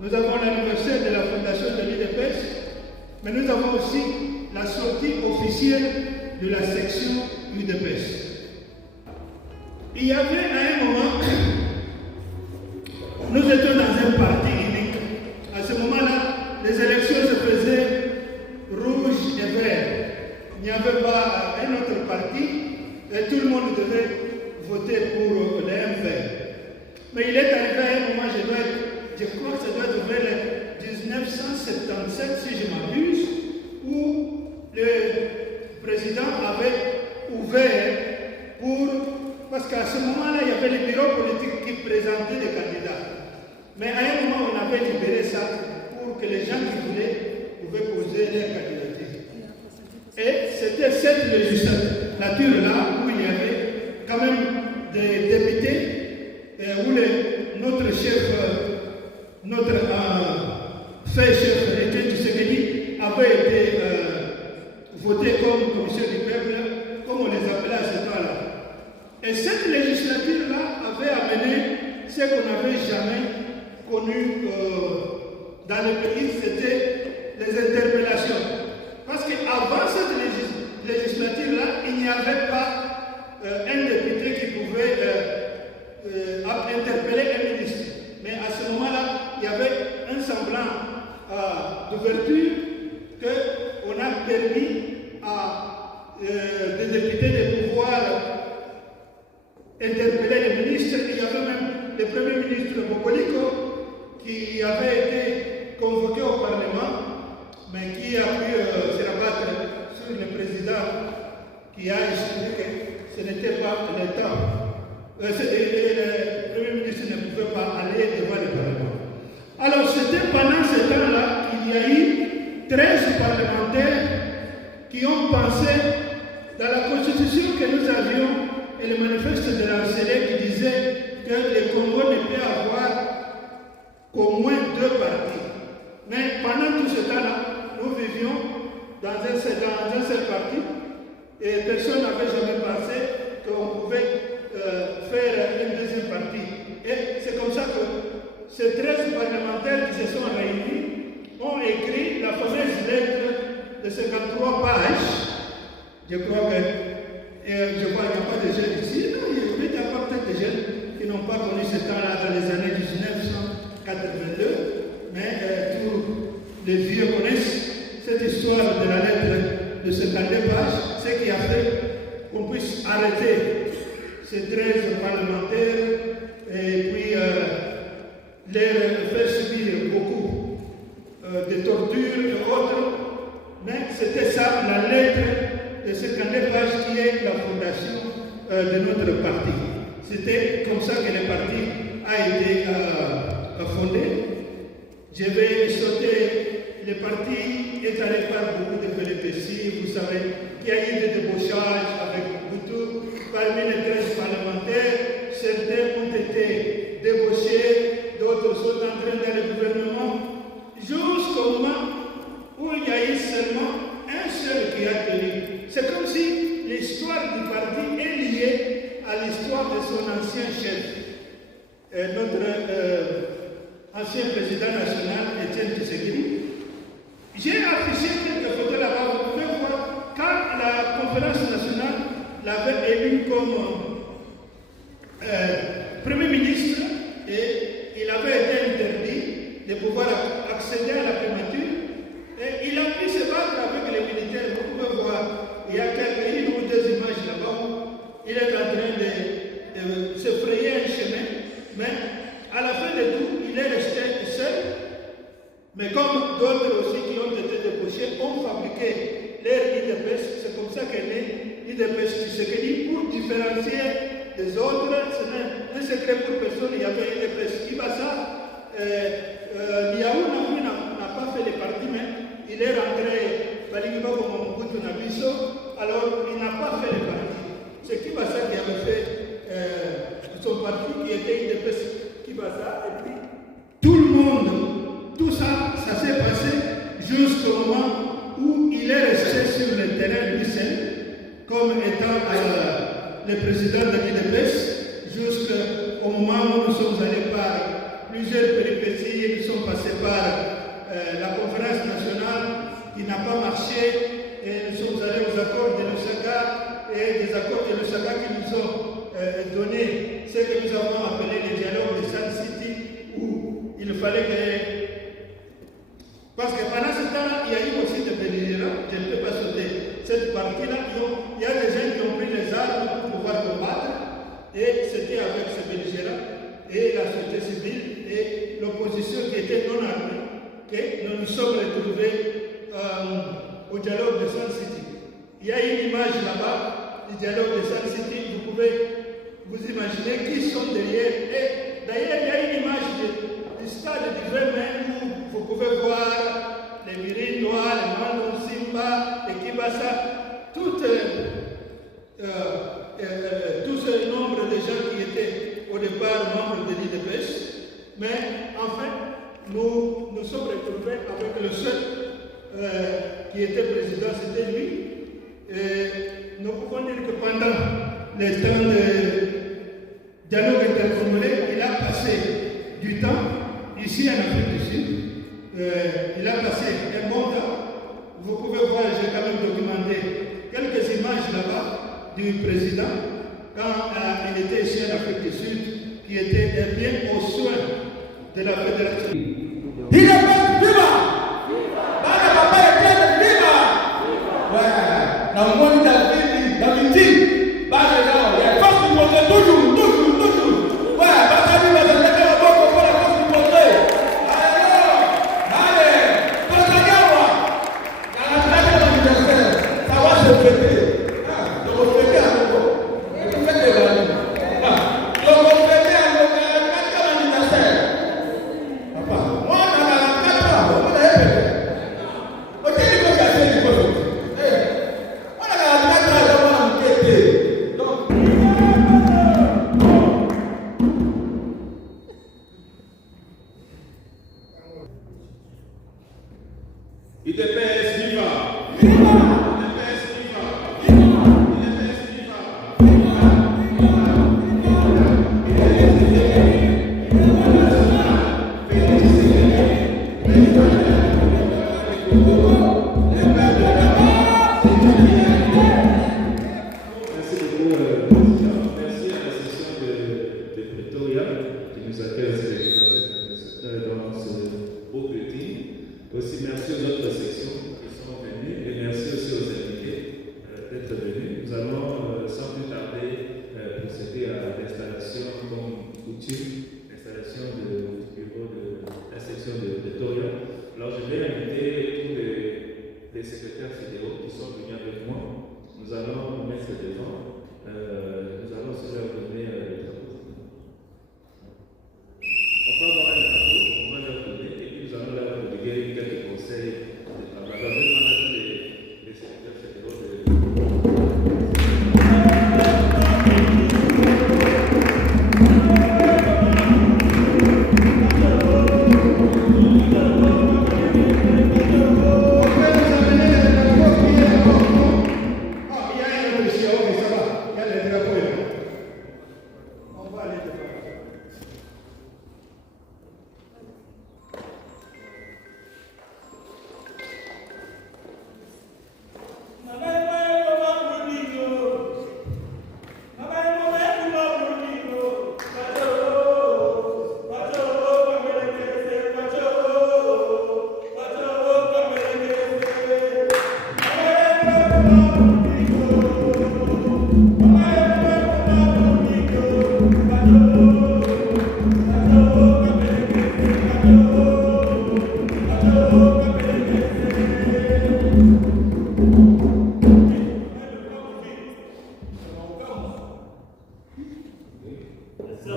Nous avons l'anniversaire de la fondation de l'UDPS, mais nous avons aussi la sortie officielle de la section UDPS. Il y avait à un moment, nous étions dans un parti unique. À ce moment-là, les élections se faisaient rouge et vert. Il n'y avait pas un autre parti et tout le monde devait voter pour le MPR. Mais il est arrivé à un moment, je crois que ça doit être vers 1977, si je m'abuse, où le président avait ouvert pour... Parce qu'à ce moment-là, il y avait les bureaux politiques qui présentaient des candidats. Mais à un moment, on avait libéré ça pour que les gens qui voulaient pouvaient poser leur candidature. Et c'était cette législature-là où il y avait quand même des députés, où notre chef, notre fait chef, Étienne Tshisekedi, avait été voté comme commission du peuple, comme on les appelait à ce temps-là. Et cette législature-là avait amené ce qu'on n'avait jamais connu dans le pays, c'était les interpellations. Parce qu'avant cette législature-là, il n'y avait pas un député qui pouvait interpeller un ministre. Mais à ce moment-là, il y avait un semblant d'ouverture qu'on a permis à des députés de pouvoir interpeller les ministres. Il y avait même le premier ministre Bokoliko qui avait été convoqué au Parlement, mais qui a pu se rabattre sur le président qui a estimé que ce n'était pas le temps. Le Premier ministre ne pouvait pas aller devant le Parlement. Alors c'était pendant ce temps-là qu'il y a eu 13 parlementaires qui ont pensé dans la constitution que nous avions et le manifeste de l'Ancelé qui disait que le Congo ne peut avoir qu'au moins 2 partis. Mais pendant tout ce temps-là, nous vivions dans un seul parti et personne n'avait jamais pensé qu'on pouvait faire une deuxième partie. Et c'est comme ça que ces 13 parlementaires qui se sont réunis ont écrit la fameuse lettre de 53 pages. Je crois que, je vois qu'il n'y a pas de jeunes ici, non, il y a peut-être des jeunes qui n'ont pas connu ce temps-là dans les années 1982, mais tous les vieux connaissent cette histoire de la lettre de 52 pages, ce qui a fait qu'on puisse arrêter ces 13 parlementaires et puis les faire subir beaucoup de tortures et autres. Mais c'était ça, la lettre de 52 pages qui est la fondation de notre parti. C'était comme ça que le parti a été fondé. Je vais sauter, le parti est allé par beaucoup de péripéties. Vous savez qu'il y a eu des débauchages avec Boutou. Parmi les 13 parlementaires, certains ont été débauchés, d'autres sont entrés dans le gouvernement, jusqu'au moment où il y a eu seulement un seul qui a tenu. C'est comme si l'histoire du parti est liée à l'histoire de son ancien chef. Notre ancien président national, Étienne Tshisekedi. J'ai affiché quelques photos là-bas, vous pouvez voir, quand la conférence nationale l'avait élu comme Premier ministre, et il avait été interdit de pouvoir accéder à la primature. Et il a pu se battre avec les militaires. Vous pouvez voir, il y a une ou deux images là-bas où il est en train de se frayer un chemin. Mais à la fin de tout, il est resté seul. Mais comme d'autres aussi qui ont été débauchés ont fabriqué leur IDPS, c'est comme ça qu'est né l'IDPS Tshisekedi pour différencier des autres. Ce n'est un secret pour personne. Il y avait l'IDPS Kibasa. Liaouna n'a pas fait les partis, mais il est rentré Balingiba comme Mobutu Nabiso, alors il n'a pas fait les partis. C'est Kibasa qui avait fait son parti qui était IDPS Kibasa, et puis tout le monde, tout ça, ça s'est passé jusqu'au moment où il est resté sur le terrain lui seul, comme étant le président de l'IDPS, jusqu'au moment où nous sommes allés par plusieurs péripéties, nous sommes passés par la conférence nationale qui n'a pas marché, et nous sommes allés aux accords de Lusaka, et des accords de Lusaka qui nous ont donné ce que nous avons appelé les dialogues de Sun City, où il fallait que... Parce que pendant ce temps-là, il y a eu aussi des belligérants, je ne peux pas sauter cette partie-là, il y a des gens qui ont pris les armes pour pouvoir combattre, et c'était avec ces belligérants et la société civile et l'opposition qui était non armée que nous nous sommes retrouvés au dialogue de Sun City. Il y a une image là-bas du dialogue de Sun City, vous pouvez vous imaginer qui sont derrière. Et d'ailleurs, il y a une image du stade du 20 mai où vous pouvez voir les Mirinois, les Mandon Simba, les Kibasa, tout ce nombre de gens qui étaient au départ membres de l'IDPS, mais en fait, nous nous sommes retrouvés avec le seul qui était président, c'était lui. Et nous pouvons dire que pendant les temps de dialogue intercommunal, il a passé du temps ici en Afrique du Sud. Il a passé un bon temps. Vous pouvez voir, j'ai quand même documenté quelques images là-bas du président quand il était ici en Afrique du Sud, qui était bien au soin de la fédération. Viva! Bana papa était viva! Ouais, dans le monde d'Haïti, bana là, il y a force du monde toujours. Ouais, bana lui va se mettre la boque pour la force du monde. Allez, Pasagawa, dans la traque de l'université, ça va se fêter. Donc on fêter à nouveau. On fait des amis. Donc on fêter à nouveau dans la traque de l'université. Papa, moi dans la traque là, on va aller fêter. Ok, il faut casser les choses. On a la traque là, on va enquêter. Donc IDPS viva! IDPS viva! IDPS Merci beaucoup, Président. Merci à la session de Pretoria qui nous accueille dans ce beau meeting. Aussi, merci aux autres sections qui sont venues et merci aussi aux invités d'être venus. Nous allons sans plus tarder procéder à l'installation comme coutume, l'installation du bureau de la section de Pretoria. Alors, je vais inviter tous les secrétaires fédéraux qui sont venus avec moi. Nous allons nous mettre devant. Nous allons se leur donner le drapeau. On peut avoir un drapeau, on va leur donner, et puis nous allons leur donner quelques conseils de travail. Alors, je demande à tous les secrétaires fédéraux de... Nous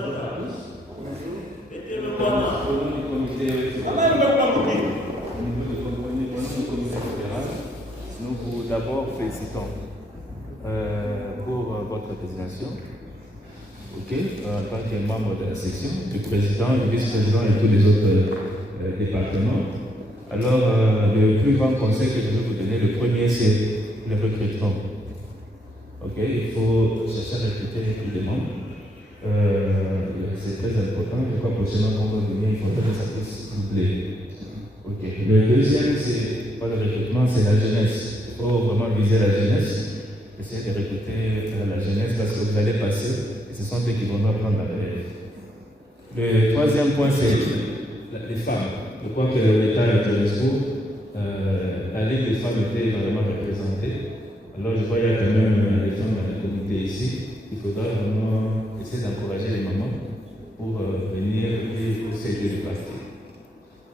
vous d'abord félicitons pour votre désignation. Ok, en tant que membre de la section, du président, du vice-président et tous les autres départements. Alors, le plus grand conseil que je vais vous donner, le premier, c'est le recrutement. Ok, il faut chercher à recruter plus de membres. C'est très important. Je crois que prochainement, on va venir, il faudrait que ça puisse doubler. Ok. Le deuxième, c'est pas le recrutement, c'est la jeunesse. Il faut vraiment viser la jeunesse. Essayer de recruter la jeunesse parce que vous allez passer. Ce sont eux qui vont prendre la relève. Le troisième point, c'est les femmes. Je crois que l'État est très beau. La Ligue des femmes était vraiment représentée. Alors je vois qu'il y a quand même des femmes dans le comité ici. Il faudra vraiment essayer d'encourager les mamans pour venir et pour s'aider le parti.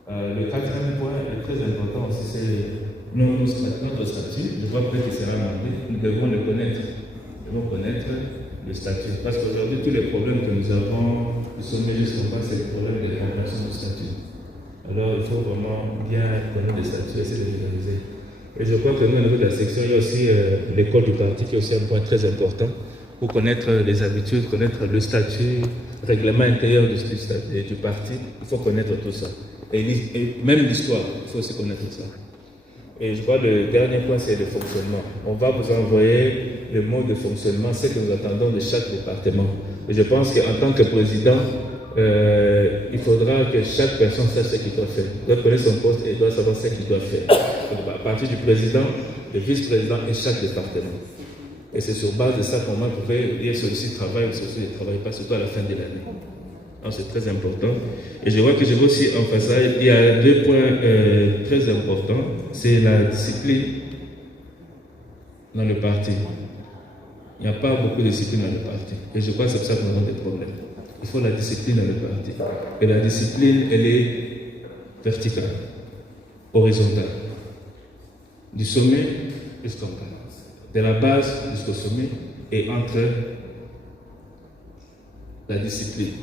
Le quatrième point est très important aussi, c'est notre statut. Je vois peut-être qu'il sera demandé. Nous devons le connaître. Nous devons connaître le statut. Parce qu'aujourd'hui, tous les problèmes que nous avons du sommet jusqu'en bas, c'est le problème de la compréhension du statut. Alors, il faut vraiment bien connaître le statut, essayer de vulgariser. Et je crois que nous, au niveau de la section, il y a aussi l'école du parti qui est aussi un point très important pour connaître les habitudes, connaître le statut, le règlement intérieur du parti. Il faut connaître tout ça. Et même l'histoire, il faut aussi connaître ça. Et je crois que le dernier point, c'est le fonctionnement. On va vous envoyer le mode de fonctionnement, ce que nous attendons de chaque département. Et je pense qu'en tant que président, il faudra que chaque personne sache ce qu'il doit faire. Il doit connaître son poste et il doit savoir ce qu'il doit faire. À partir du président, le vice-président et chaque département. Et c'est sur base de ça qu'on va trouver, il y a celui-ci travaille ou celui-ci ne travaille pas, surtout à la fin de l'année. Donc c'est très important. Et je vois que je veux aussi emphasiser, il y a deux points très importants. C'est la discipline dans le parti. Il n'y a pas beaucoup de discipline dans le parti. Et je crois que c'est pour ça qu'on a des problèmes. Il faut la discipline dans le parti. Et la discipline, elle est verticale, horizontale. Du sommet jusqu'en bas. De la base jusqu'au sommet et entre la discipline.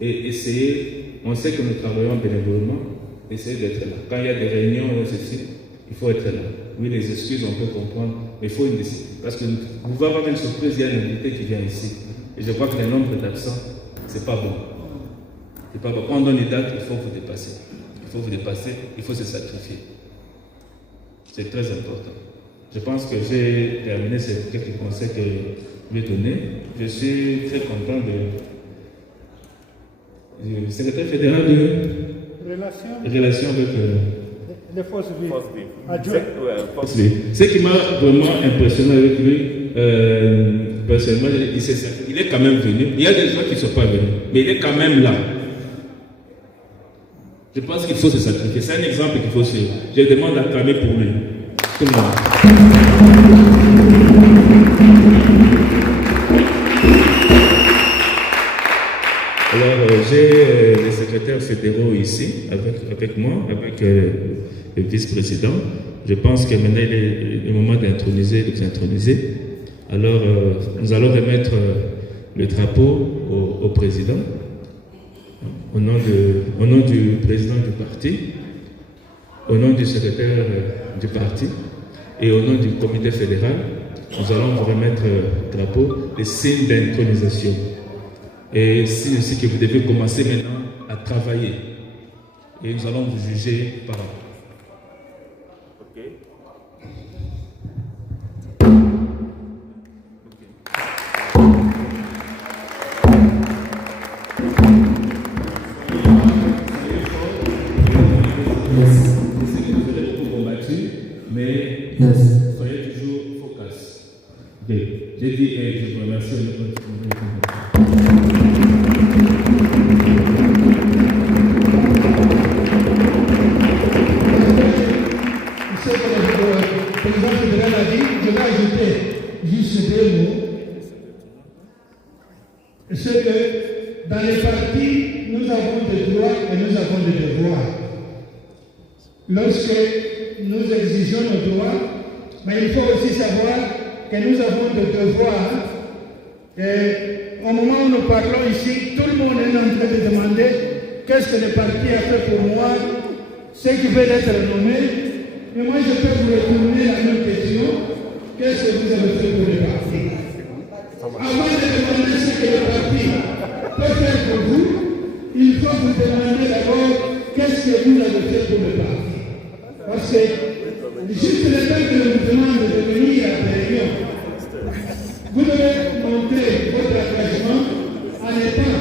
Et essayer, on sait que nous travaillons bénévolement, essayer d'être là. Quand il y a des réunions, il faut être là. Oui, les excuses, on peut comprendre, mais il faut une discipline. Parce que vous pouvez avoir une surprise, il y a un invité qui vient ici. Et je crois que le nombre d'absents, c'est pas bon. C'est pas bon. Quand on donne les dates, il faut vous dépasser. Il faut vous dépasser, il faut se sacrifier. C'est très important. Je pense que j'ai terminé ces quelques conseils que je vais donner. Je suis très content du secrétaire fédéral de relations avec les forces vives. Ce qui m'a vraiment impressionné avec lui, personnellement, il est quand même venu. Il y a des gens qui ne sont pas venus, mais il est quand même là. Je pense qu'il faut se sacrifier. C'est un exemple qu'il faut suivre. Je demande d'acclamer pour lui. Tout le monde. Alors, j'ai les secrétaires fédéraux ici, avec moi, avec le vice-président. Je pense que maintenant, il est le moment d'introniser, de s'introniser. Alors, nous allons remettre le drapeau au président, au nom du président du parti, au nom du secrétaire du parti et au nom du comité fédéral. Nous allons vous remettre le drapeau, les signes d'intronisation. Et c'est ainsi que vous devez commencer maintenant à travailler. Et nous allons vous juger par rapport. Ok. Mais soyez toujours focus. Okay. J'ai dit et je vous remercie. Ce que le président fédéral a dit, je vais ajouter juste deux mots. C'est que dans les partis, nous avons des droits et nous avons des devoirs. Lorsque nous exigeons nos droits, mais il faut aussi savoir que nous avons des devoirs. Et au moment où nous parlons ici, tout le monde est en train de demander qu'est-ce que le parti a fait pour moi, ceux qui veulent être nommés. Mais moi, je peux vous retourner la même question. Qu'est-ce que vous avez fait pour le parti? Avant de demander ce que le parti peut faire pour vous, il faut vous demander d'abord qu'est-ce que vous avez fait pour le parti. Parce que juste le temps que l'on vous demande de venir à la réunion, vous devez montrer votre engagement en étant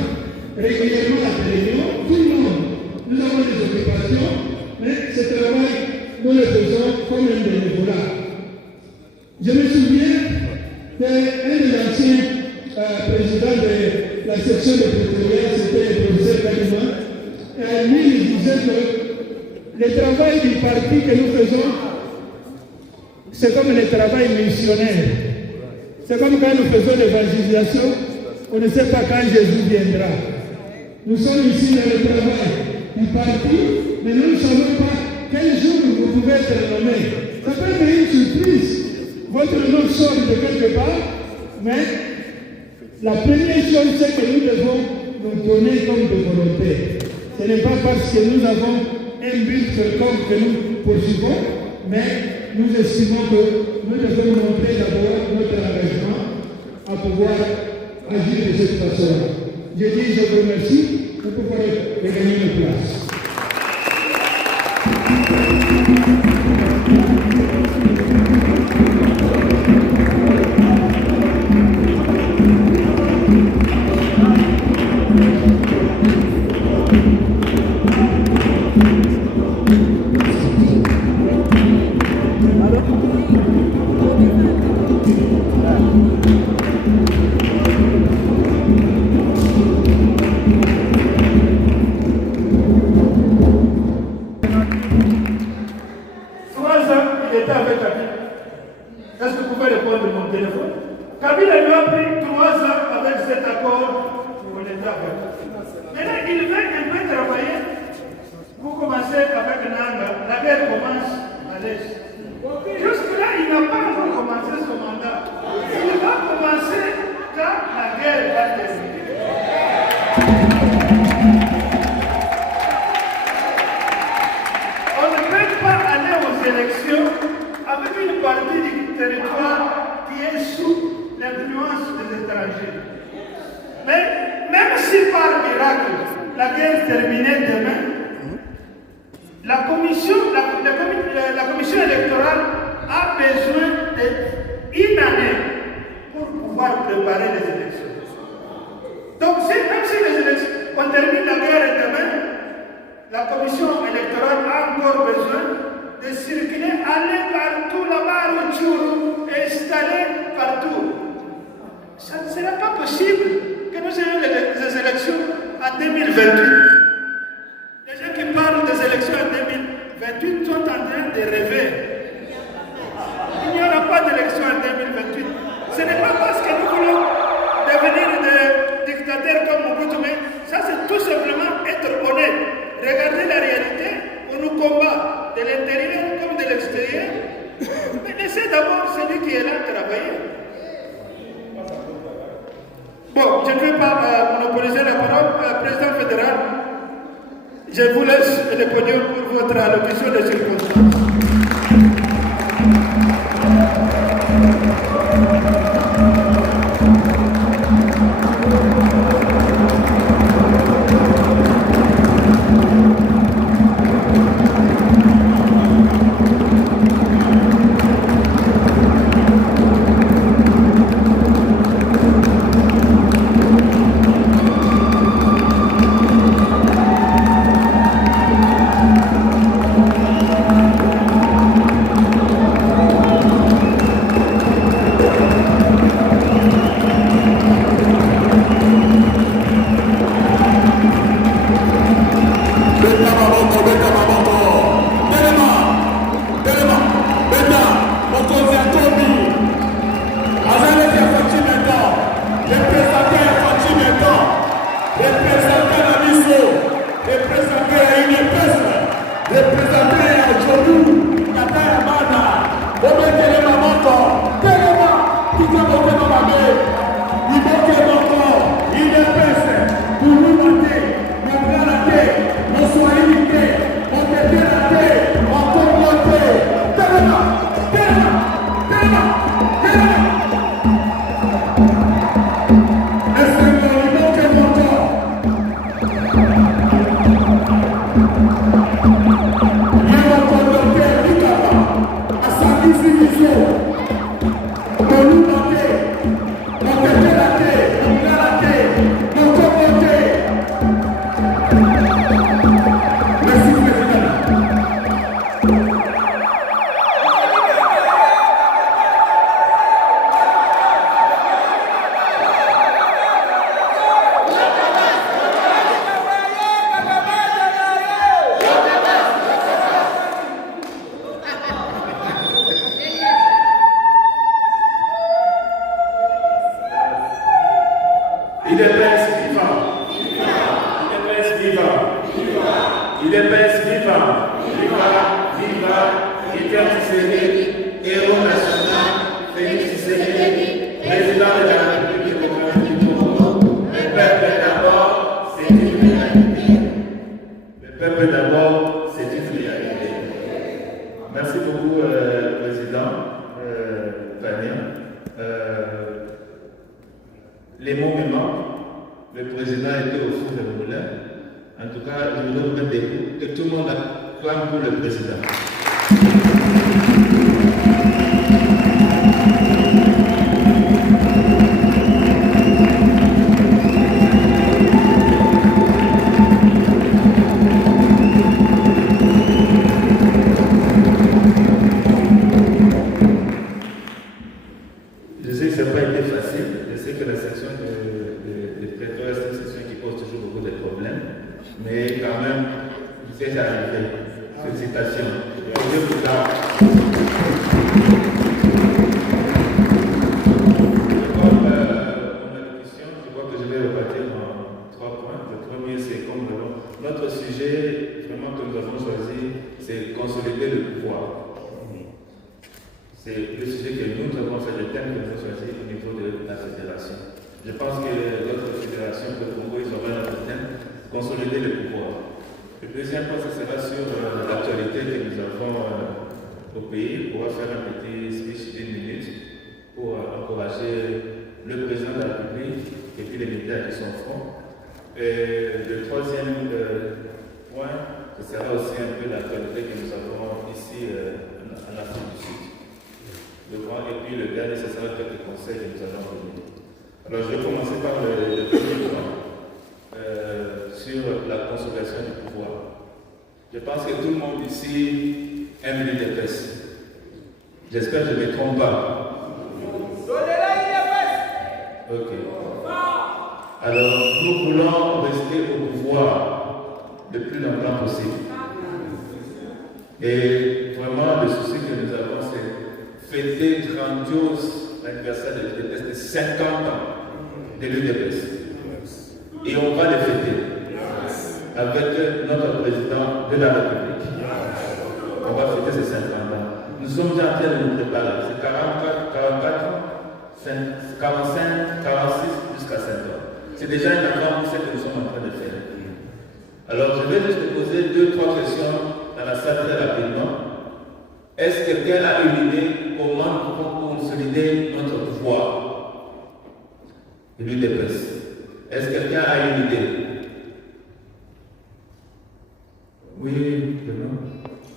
régulièrement à la réunion. Tout le monde, nous avons des occupations, mais ce travail, nous le faisons comme un bénévolat. Je me souviens d'un des anciens présidents de la section de pétrolière, c'était le professeur Kalima. Lui, il disait que le travail du parti que nous faisons, c'est comme le travail missionnaire. C'est comme quand nous faisons l'évangélisation, on ne sait pas quand Jésus viendra. Nous sommes ici dans le travail du parti, mais nous ne savons pas quel jour vous pouvez être nommé. Ça peut être une surprise. Votre nom sort de quelque part, mais la première chose, c'est que nous devons nous donner comme de volonté. Ce n'est pas parce que nous avons un but quelconque que nous poursuivons, mais nous estimons que nous devons montrer d'abord notre engagement à pouvoir agir de cette façon. Je dis, je vous remercie, vous pouvez regagner une place. Est-ce que vous pouvez répondre à mon téléphone? Kabila lui a pris 3 ans avec cet accord pour l'État. Maintenant, il veut travailler. Vous commencez avec Nanga, la guerre commence à l'Est. Jusque-là, il n'a pas encore commencé son mandat. Il va commencer quand la guerre va terminer. On ne peut pas aller aux élections avec une partie du territoire qui est sous l'influence des étrangers. Mais même si par miracle la guerre terminait demain, la commission électorale a besoin d'une année pour pouvoir préparer les élections. Donc même si les élections, on termine la guerre demain, la commission électorale a encore besoin de circuler, aller partout là-bas, au Tchourou, installer partout. Ça ne sera pas possible que nous ayons des élections en 2028. Les gens qui parlent des élections en 2028 sont en train de rêver. Il n'y aura pas d'élection en 2028. Ce n'est pas parce que nous voulons devenir des dictateurs comme Mobutu, mais ça c'est tout simplement être honnête. Regardez la réalité, on nous combat de l'intérieur comme de l'extérieur. Mais laissez d'abord celui qui est là travailler. Bon, je ne vais pas monopoliser la parole. Président fédéral, je vous laisse le podium pour votre allocution des circonstances. UDPS vivant. UDPS vivant. UDPS vivant. Viva Etienne Tshisekedi, héros national, Félix Tshisekedi, président de la République démocratique du Congo. Le peuple d'abord, c'est une réalité. Le peuple d'abord, c'est une réalité. Merci beaucoup, Président Vania. Les mots me manquent. Le président était au fond de moulin. En tout cas, je vous donne des coups que tout le monde acclame pour le président. Je sais que ça n'a pas été facile. Je sais que la section de Prétoire, c'est une section qui pose toujours beaucoup de problèmes. Mais quand même, je sais que ça a arrivé. Félicitations. Comme on a des questions, je crois que je vais repartir en 3 points. Le premier, c'est comme notre sujet, vraiment que nous avons choisi, c'est consolider le pouvoir. C'est le sujet que nous avons fait, le thème que nous avons choisi au niveau de la fédération. Je pense que d'autres fédérations de Congo, ils auront notre thème, consolider le pouvoir. Le deuxième point, ce sera sur l'actualité que nous avons au pays. On va faire un petit speech d'1 minute pour encourager le président de la République et puis les militaires qui sont au front. Et le troisième point, ce sera aussi un peu l'actualité que nous avons ici en Afrique du Sud. Et puis le dernier, ce sera quelques conseils que nous allons donner. Alors je vais commencer par le premier point. Sur la consolidation du pouvoir. Je pense que tout le monde ici aime l'UDPS. J'espère que je ne me trompe pas. Ok. Alors, nous voulons rester au pouvoir le plus longtemps possible. Et vraiment, le souci que nous avons, c'est fêter grandiose l'anniversaire de l'UDPS de 50 ans de l'UDPS. Et on va le fêter avec notre président de la République. On va fêter ces 50 ans. Nous sommes déjà en train de nous préparer. C'est 44, 45, 46 jusqu'à 5 ans. C'est déjà un accord, ce que nous sommes en train de faire. Alors je vais juste te poser 2-3 questions dans la salle très rapidement. Est-ce que quelqu'un a une idée comment nous pouvons consolider notre pouvoir de l'UDPS? Est-ce que quelqu'un a une idée? Oui, demain.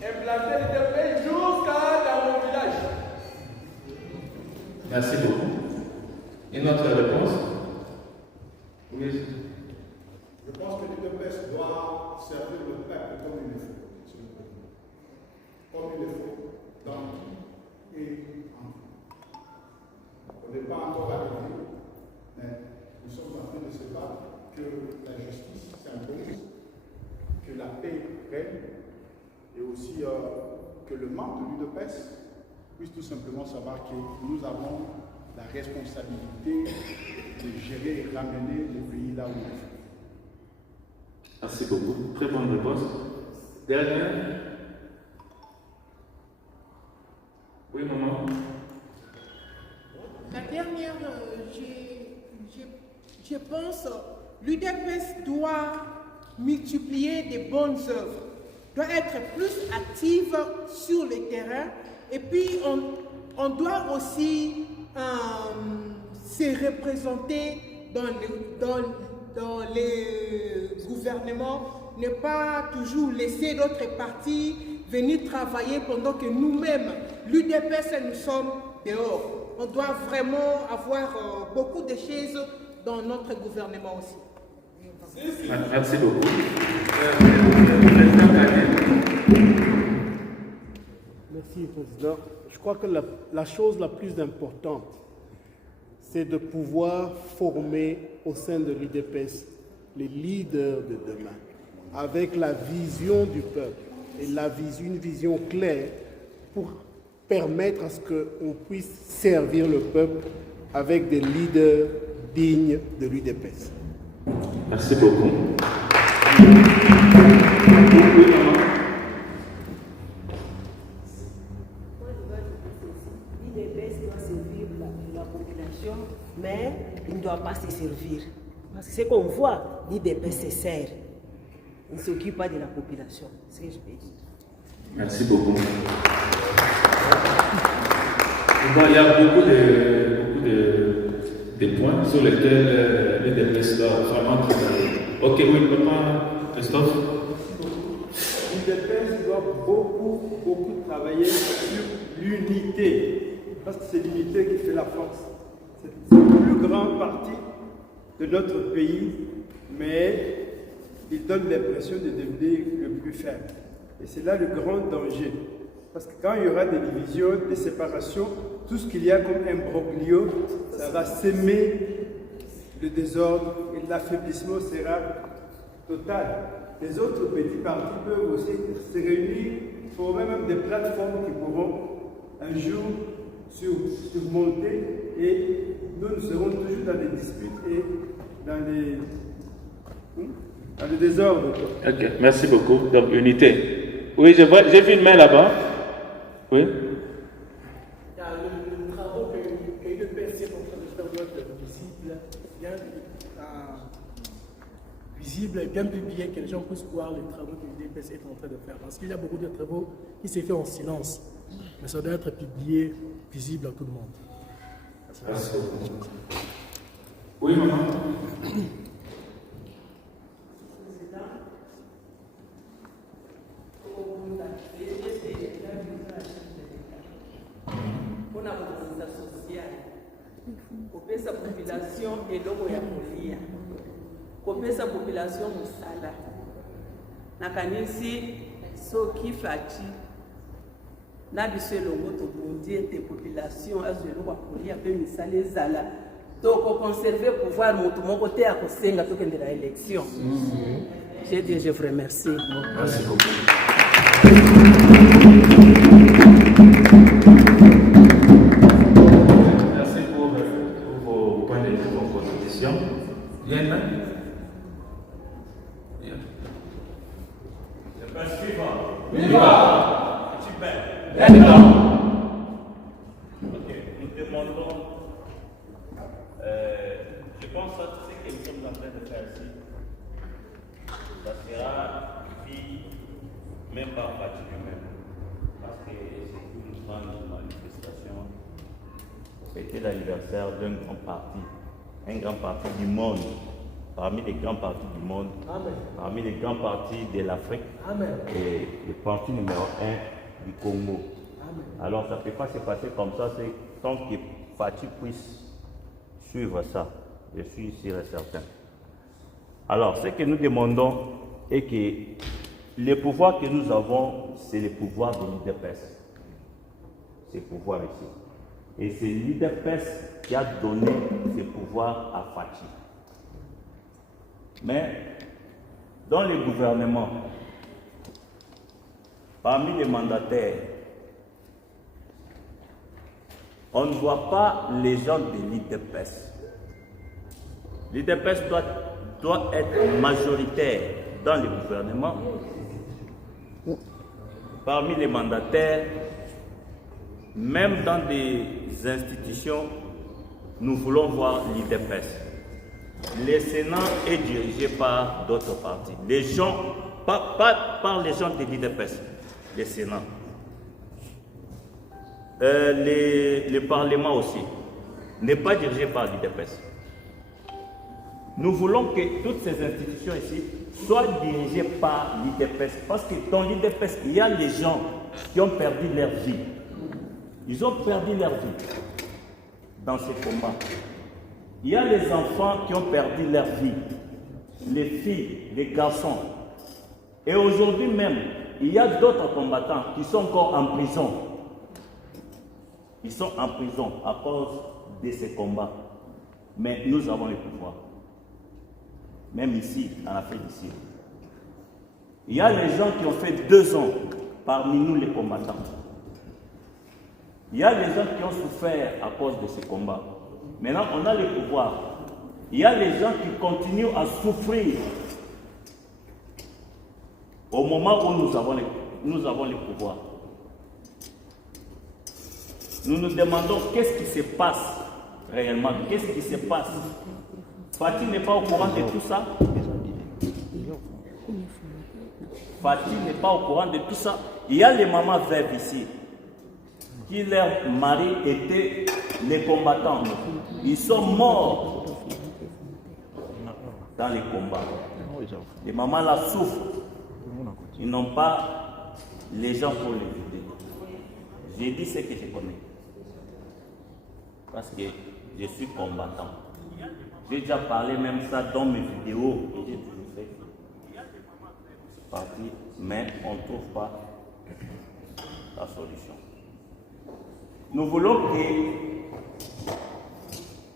Implanter l'UDPS jusqu'à dans mon village. Merci beaucoup. Une autre réponse? Oui. Je pense que l'UDPS doit servir le peuple comme il le faut. Comme il le faut, dans tout et en tout. On n'est pas encore arrivé, mais nous sommes en train de se battre que la justice s'impose, que la paix règne, et aussi que le membre de l'UDPS puisse tout simplement savoir que nous avons la responsabilité de gérer et ramener le pays là où il faut. Merci beaucoup. Très bonne réponse. Dernière? Oui, maman. La dernière, je pense, l'UDPS doit multiplier des bonnes œuvres, doit être plus active sur le terrain, et puis on doit aussi se représenter dans les gouvernements, ne pas toujours laisser d'autres partis venir travailler pendant que nous-mêmes, l'UDPS, nous sommes dehors. On doit vraiment avoir beaucoup de choses dans notre gouvernement aussi. Merci beaucoup. Merci, Président. Je crois que la chose la plus importante, c'est de pouvoir former au sein de l'UDPS les leaders de demain, avec la vision du peuple et une vision claire pour permettre à ce qu'on puisse servir le peuple avec des leaders digne de l'UDPS. Merci beaucoup. L'IDPS doit servir la population, mais il ne doit pas se servir. Parce que ce qu'on voit, l'IDPS se sert. Il ne s'occupe pas de la population. C'est ce que je peux dire. Merci beaucoup. Bon, il y a beaucoup de points sur lesquels les DPS doivent vraiment travailler. Ok, oui, papa, Christophe. L'UDPS doit beaucoup travailler sur l'unité. Parce que c'est l'unité qui fait la force. C'est le plus grand parti de notre pays, mais il donne l'impression de devenir le plus faible. Et c'est là le grand danger. Parce que quand il y aura des divisions, des séparations, tout ce qu'il y a comme imbroglio, ça va s'aimer le désordre et l'affaiblissement sera total. Les autres petits partis peuvent aussi se réunir, former même des plateformes qui pourront un jour surmonter et nous serons toujours dans les disputes et dans le désordre. Ok, merci beaucoup. Donc, unité. Oui, j'ai vu une main là-bas. Oui. Il y a le travail que l'UDPS est en train de faire doit être visible et bien publié, que les gens puissent voir les travaux que l'UDPS est en train de faire. Parce qu'il y a beaucoup de travaux qui se font en silence. Mais ça doit être publié, visible à tout le monde. Merci beaucoup. Oui, maman. Pour la mobilisation sociale, kopesa population eloko ya kolia, kopesa population mosala. Nakanisi soki fati na biso elongo tobondi ete population azwa eloko ya kolia mpe misala ezala tokoconserve pouvoir moto moko te ya kosenga tokendela élection. J'ai dit, je vous remercie. Merci beaucoup. Merci pour vos points de vue, vos propositions. Il y a une main? Je passe suivant. Viva! Super. Ok, nous demandons, je pense que ce que nous sommes en train de faire ici, ça sera vie, même pas fatigué même, parce que c'est une grande manifestation pour fêter l'anniversaire d'un grand parti, un grand parti du monde, parmi les grands partis du monde, Amen. parmi les grands partis de l'Afrique Amen. et le parti numéro 1 du Congo. Amen. Alors ça ne peut pas se passer comme ça, c'est tant que Fatih puisse suivre ça, je suis sûr et certain. Alors, ce que nous demandons est que le pouvoir que nous avons, c'est le pouvoir de l'UDPS. Ce pouvoir ici. Et c'est l'UDPS qui a donné ce pouvoir à Fatih. Mais, dans le gouvernement, parmi les mandataires, on ne voit pas les gens de l'UDPS. L'UDPS doit être majoritaire dans le gouvernement. Parmi les mandataires, même dans des institutions, nous voulons voir l'UDPS. Le Sénat est dirigé par d'autres partis. Les gens, pas par les gens de l'UDPS, le Sénat. Le Parlement aussi n'est pas dirigé par l'UDPS. Nous voulons que toutes ces institutions ici soient dirigées par l'UDPS, parce que dans l'UDPS, il y a des gens qui ont perdu leur vie. Ils ont perdu leur vie dans ces combats. Il y a les enfants qui ont perdu leur vie, les filles, les garçons. Et aujourd'hui même, il y a d'autres combattants qui sont encore en prison. Ils sont en prison à cause de ces combats. Mais nous avons le pouvoir. Même ici, en Afrique d'ici. Il y a les gens qui ont fait 2 ans parmi nous les combattants. Il y a les gens qui ont souffert à cause de ces combats. Maintenant, on a le pouvoir. Il y a les gens qui continuent à souffrir au moment où nous avons les pouvoirs. Nous nous demandons qu'est-ce qui se passe réellement, qu'est-ce qui se passe. Fatih n'est pas au courant de tout ça. Fatih n'est pas au courant de tout ça. Il y a les mamans veuves ici, qui leur mari étaient les combattants. Ils sont morts dans les combats. Les mamans là souffrent. Ils n'ont pas les gens pour les aider. J'ai dit ce que je connais. Parce que je suis combattant. J'ai déjà parlé même ça dans mes vidéos que j'ai toujours fait. Parti, mais on ne trouve pas la solution. Nous voulons que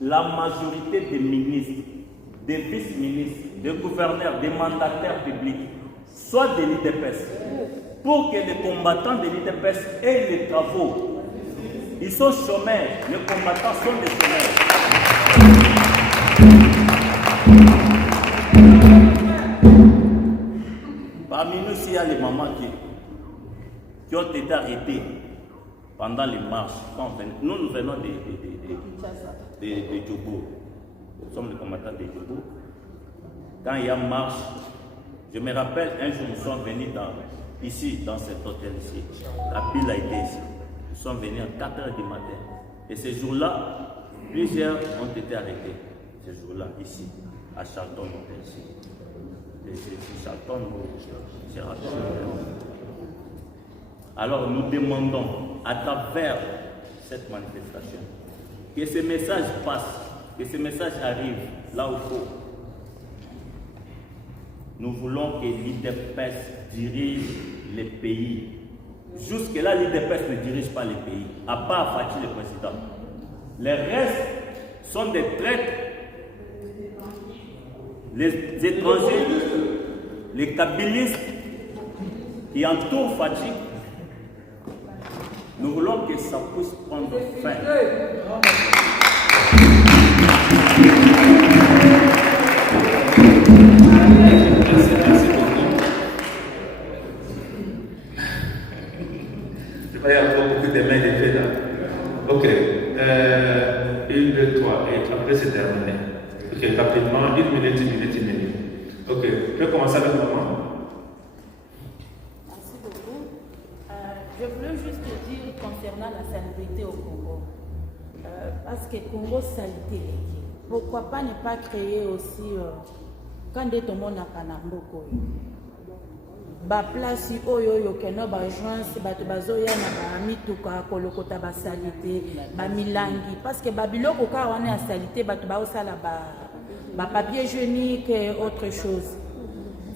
la majorité des ministres, des vice-ministres, des gouverneurs, des mandataires publics soient de l'IDPS pour que les combattants de l'IDPS aient les travaux. Ils sont chômeurs, les combattants sont des chômeurs. Parmi nous, il y a les mamans qui ont été arrêtées pendant les marches. Nous venons de Djobo. Nous sommes les combattants de Djobo. Quand il y a marche, je me rappelle, un jour nous sommes venus ici, dans cet hôtel ici. La pile a été ici. Nous sommes venus à 4 h du matin. Et ce jour-là, plusieurs ont été arrêtés. Ce jour-là, ici, à Charlton, ici. Alors nous demandons à travers cette manifestation que ce message passe, que ce message arrive là où il faut. Nous voulons que l'IDPS dirige les pays. Jusque-là, l'IDPS ne dirige pas les pays, à part Fatih le président. Les restes sont des traîtres. Les étrangers, les kabylistes qui entourent Fatih, nous voulons que ça puisse prendre fin. Il y a beaucoup de mains de fait là. Ok. 1, 2, 3. Et après c'est terminé. Ok, rapidement, 1 minute. Ok, je vais commencer avec maman. Merci beaucoup. Je voulais juste dire concernant la salubrité au Congo. Parce que Congo salité, pourquoi pas ne pas créer aussi quand tout le monde a Kanamboko. Ba place oyo yo keno ba joints bato bazoya na ba mituka kolokota ba salité ba milangi parce que babiloko ka wana ya salité bato ba osala ba papier hygiénique et autre chose.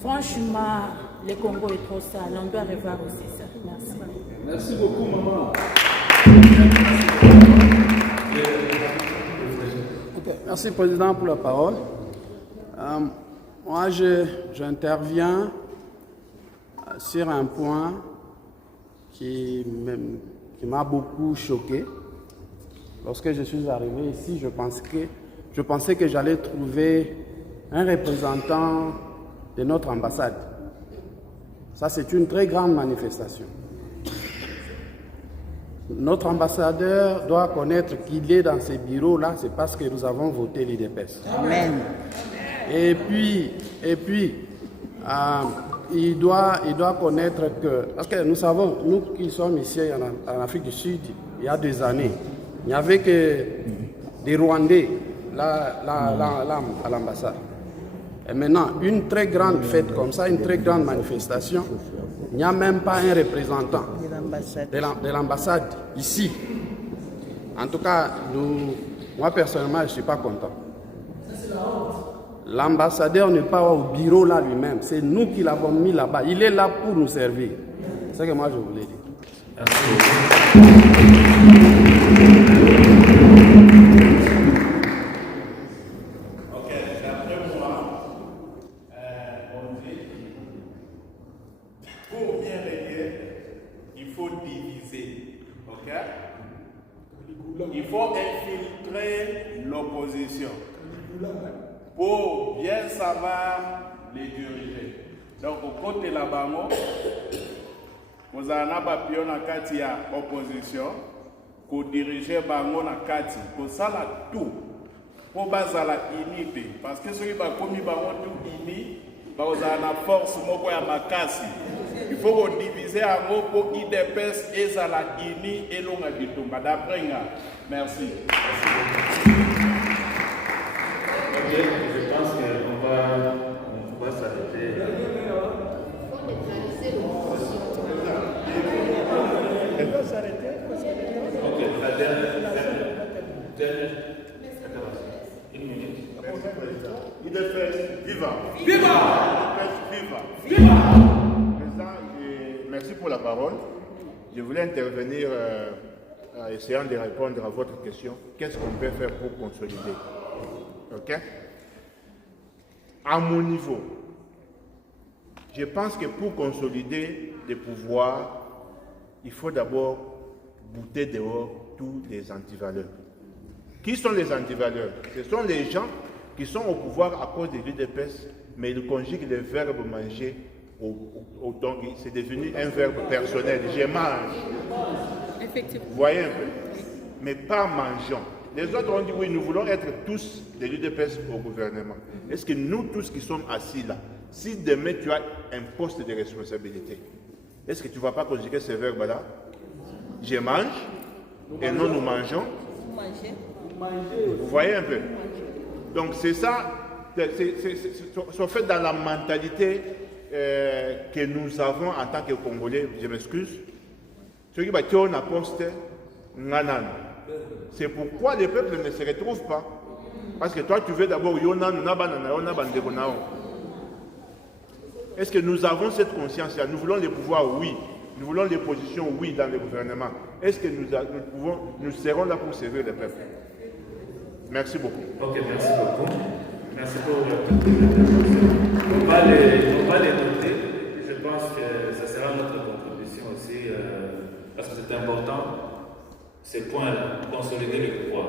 Franchement, le Congo est trop sale, on doit revoir aussi ça. Merci. Merci beaucoup maman. Okay. Merci Président pour la parole. Moi j'interviens sur un point qui m'a beaucoup choqué. Lorsque je suis arrivé ici, je pensais que j'allais trouver un représentant de notre ambassade. Ça, c'est une très grande manifestation. Notre ambassadeur doit connaître qu'il est dans ces bureaux-là, c'est parce que nous avons voté l'IDPS. Amen. Et puis, il doit connaître que, parce que nous savons, nous qui sommes ici en Afrique du Sud, il y a des années, il n'y avait que des Rwandais là à l'ambassade. Et maintenant, une très grande fête comme ça, une très grande manifestation, il n'y a même pas un représentant de l'ambassade ici. En tout cas, moi personnellement, je ne suis pas content. L'ambassadeur n'est pas au bureau là lui-même, c'est nous qui l'avons mis là-bas. Il est là pour nous servir. C'est ce que moi je voulais dire. Ok, d'après moi, on dit, pour bien régner, il faut diviser. Ok? Il faut infiltrer l'opposition. pour bien savoir les diriger. Donc, au côté de la bango, vous avez un kati ya opposition, pour diriger bango na kati, pour ça là tout, pour baser la unité. Parce que ceux qui ont commis bango tout unis, vous avez la force moko ya makasi. Il faut qu'on divise en gros pour IDPS et ça la unis et l'on a bitumba. D'après merci. Ok, je pense qu'on va s'arrêter. Ok, la dernière. Une minute. IDPS, viva! Viva! IDPS, viva! Président, merci pour la parole. Je voulais intervenir essayant de répondre à votre question. Qu'est-ce qu'on peut faire pour consolider? Ok? À mon niveau, je pense que pour consolider les pouvoirs, il faut d'abord bouter dehors tous les antivaleurs. Qui sont les antivaleurs? Ce sont les gens qui sont au pouvoir à cause des l'UDPS, mais ils conjuguent le verbe manger au temps. C'est devenu un verbe personnel. Je mange. Effectivement. Vous voyez un peu? Mais pas mangeons. Les autres ont dit oui, nous voulons être tous des l'UDPS au gouvernement. Est-ce que nous tous qui sommes assis là, si demain tu as un poste de responsabilité, est-ce que tu ne vas pas conjuguer ce verbe-là? Je mange et non nous mangeons. Vous voyez un peu? Donc c'est ça, c'est fait dans la mentalité que nous avons en tant que Congolais. Je m'excuse. Ceux qui ont un poste, c'est pourquoi le peuple ne se retrouve pas. Parce que toi tu veux d'abord est-ce que nous avons cette conscience-là? Nous voulons les pouvoirs, oui. Nous voulons les positions, oui, dans le gouvernement. Est-ce que nous serons là pour servir le peuple? Merci beaucoup. Ok, merci beaucoup. Merci pour toutes les interventions. On va les noter. Je pense que ça sera notre contribution aussi, parce que c'est important, ces points-là, consolider le pouvoir.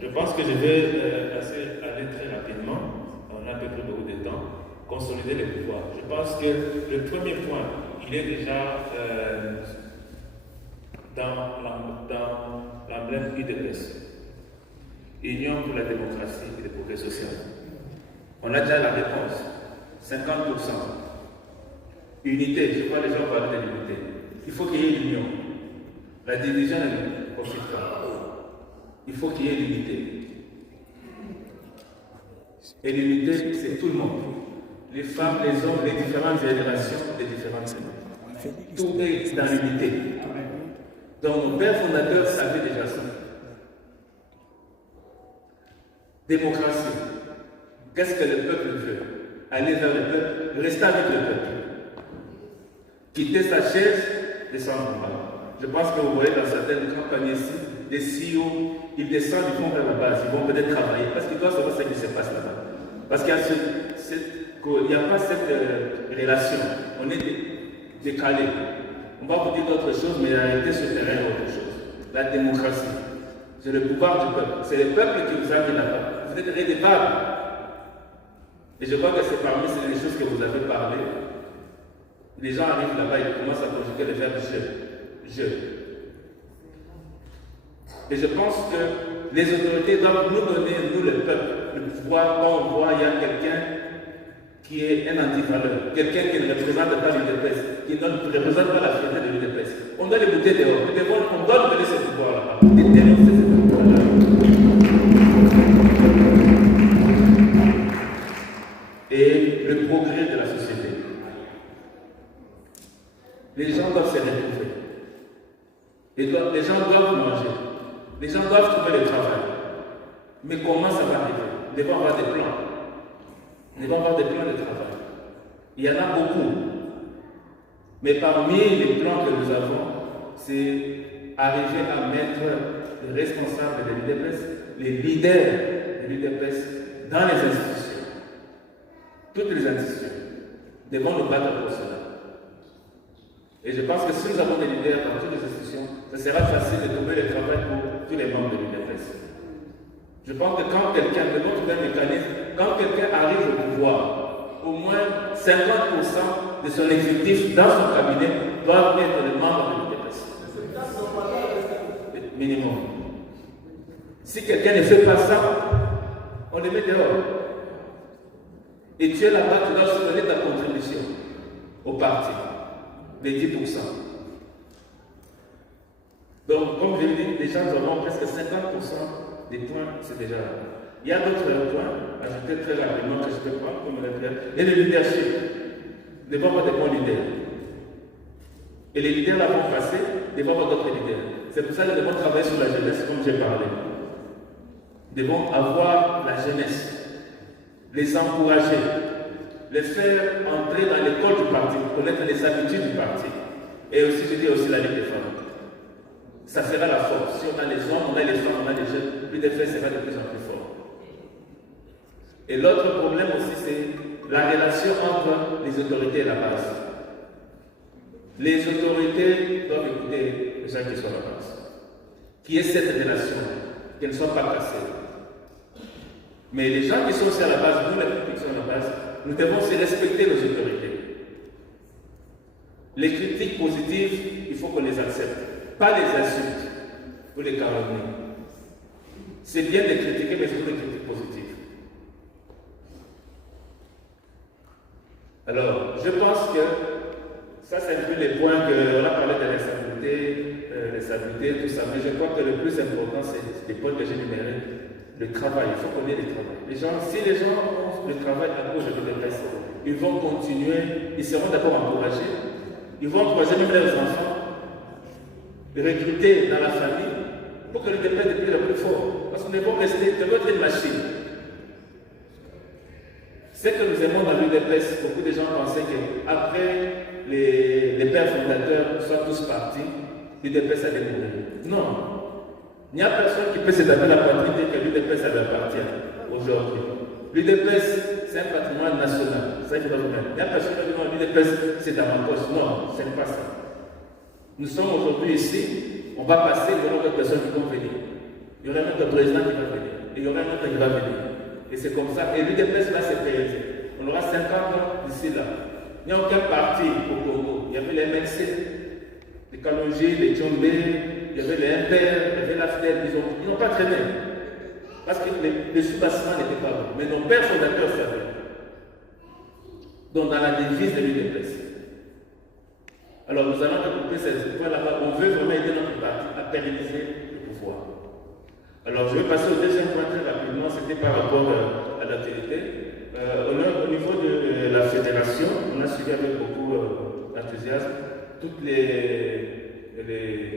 Je pense que je vais aller très rapidement, on a un peu plus beaucoup de temps, consolider le pouvoir. Je pense que le premier point, il est déjà dans l'emblème UDPS. Union pour la démocratie et le progrès social. On a déjà la réponse. 50%. Unité, je vois les gens parler de l'unité. Il faut qu'il y ait l'union. La division ne profite pas. Il faut qu'il y ait l'unité. Et l'unité, c'est tout le monde. Les femmes, les hommes, les différentes générations, les différentes semaines. Tout est dans l'unité. Donc, mon père fondateur savait déjà ça. Démocratie. Qu'est-ce que le peuple veut? Aller vers le peuple, rester avec le peuple. Quitter sa chaise, descendre en bas. Je pense que vous voyez dans certaines campagnes ici, les CEO, ils descendent, ils vont vers la base, ils vont peut-être travailler, parce qu'ils doivent savoir ce qui se passe là-bas. Parce qu'il n'y a pas cette relation. On est décalé. On va vous dire d'autres choses, mais la réalité sur le terrain est autre chose. La démocratie. C'est le pouvoir du peuple. C'est le peuple qui vous a mis là-bas. Vous êtes redevable. Et je crois que c'est parmi les choses que vous avez parlé. Les gens arrivent là-bas, ils commencent à conjuguer le verbe je. Et je pense que les autorités doivent nous donner, nous le peuple, le pouvoir quand on voit il y a quelqu'un qui est un antivaleur, quelqu'un qui ne représente pas l'UDPS, qui ne représente pas la fierté de l'UDPS. On doit les bouter dehors. On doit donner ce pouvoir-là. Dénoncer ce pouvoir-là. Et le progrès de la société. Les gens doivent se retrouver. Les gens doivent manger. Les gens doivent trouver le travail. Mais comment ça va arriver? Ils devons avoir des plans. Ils devons avoir des plans de travail. Il y en a beaucoup. Mais parmi les plans que nous avons, c'est arriver à mettre les responsables de l'UDPS, les leaders de l'UDPS dans les institutions. Toutes les institutions devons nous battre pour cela. Et je pense que si nous avons des leaders dans toutes les institutions, ce sera facile de trouver le travail pour tous les membres de l'UDPS. Je pense que quand quelqu'un, devons trouver un mécanisme, quand 50% de son effectif dans son cabinet doivent être les membres de l'UDPS. Minimum. Si quelqu'un ne fait pas ça, on les met dehors. Et tu es là-bas, tu dois soutenir ta contribution au parti, de 10%. Donc, comme je l'ai dit, déjà nous avons presque 50% des points, c'est déjà là. Il y a d'autres points, ajoutés très rapidement, que je peux prendre comme et le leadership. Nous devons avoir des bons leaders. Et les leaders là vont passer, nous devons avoir d'autres leaders. C'est pour ça que nous devons travailler sur la jeunesse, comme j'ai parlé. Nous devons avoir la jeunesse, les encourager, les faire entrer dans l'école du parti, connaître les habitudes du parti. Et aussi, je dis aussi la Ligue des femmes. Ça sera la force. Si on a les hommes, on a les femmes, on a les jeunes, plus de fait sera de plus en plus fort. Et l'autre problème aussi, c'est la relation entre les autorités et la base. Les autorités doivent écouter les gens qui sont à la base. Qui est cette relation, qu'elle ne soit pas cassée. Mais les gens qui sont aussi à la base, nous, les gens qui sont à la base, nous devons aussi respecter nos autorités. Les critiques positives, il faut qu'on les accepte. Pas les insultes ou les calomnies. C'est bien de critiquer, mais surtout des critiques positives. Alors, je pense que ça, c'est un peu les points qu'on a parlé de la stabilité, tout ça. Mais je crois que le plus important, c'est les points que j'ai numérés. Le travail, il faut qu'on ait le travail. Si les gens ont le travail à cause de l'UDPS, ils vont continuer, ils seront d'abord encouragés, ils vont encourager même leurs enfants, recruter dans la famille pour que l'UDPS devienne le plus fort. Parce qu'on ne peut rester, de votre une machine. Ce que nous aimons dans l'UDPS, beaucoup de gens pensaient qu'après les pères fondateurs soient tous partis, l'UDPS allait mourir. Non. Il n'y a personne qui peut se taper la poitrine dès que l'UDPS lui appartient aujourd'hui. L'UDPS, c'est un patrimoine national. Ça, il faut vous mettre. Il n'y a personne qui dit non, l'UDPS, c'est dans ma poche. Non, ce n'est pas ça. Nous sommes aujourd'hui ici, on va passer, il y aura d'autres personnes qui vont venir. Il y aura un autre président qui va venir. Et il y aura un autre qui va venir. Et c'est comme ça. Et l'UDPS va se pérenniser. On aura 50 ans d'ici là. Il n'y a aucun parti au Congo. Il y avait les MNC, les Kalonji, les Tchombe, il y avait les MPR, il y avait la FDL. Ils n'ont pas traîné. Parce que le soubassement n'était pas bon. Mais nos pères fondateurs savaient. Donc dans la devise de l'UDPS. Alors nous allons regrouper ces points là-bas. On veut vraiment aider notre parti à pérenniser le pouvoir. Alors je vais passer au deuxième point très rapidement. C'était par rapport à l'actualité. Au niveau de la fédération, on a suivi avec beaucoup d'enthousiasme toutes les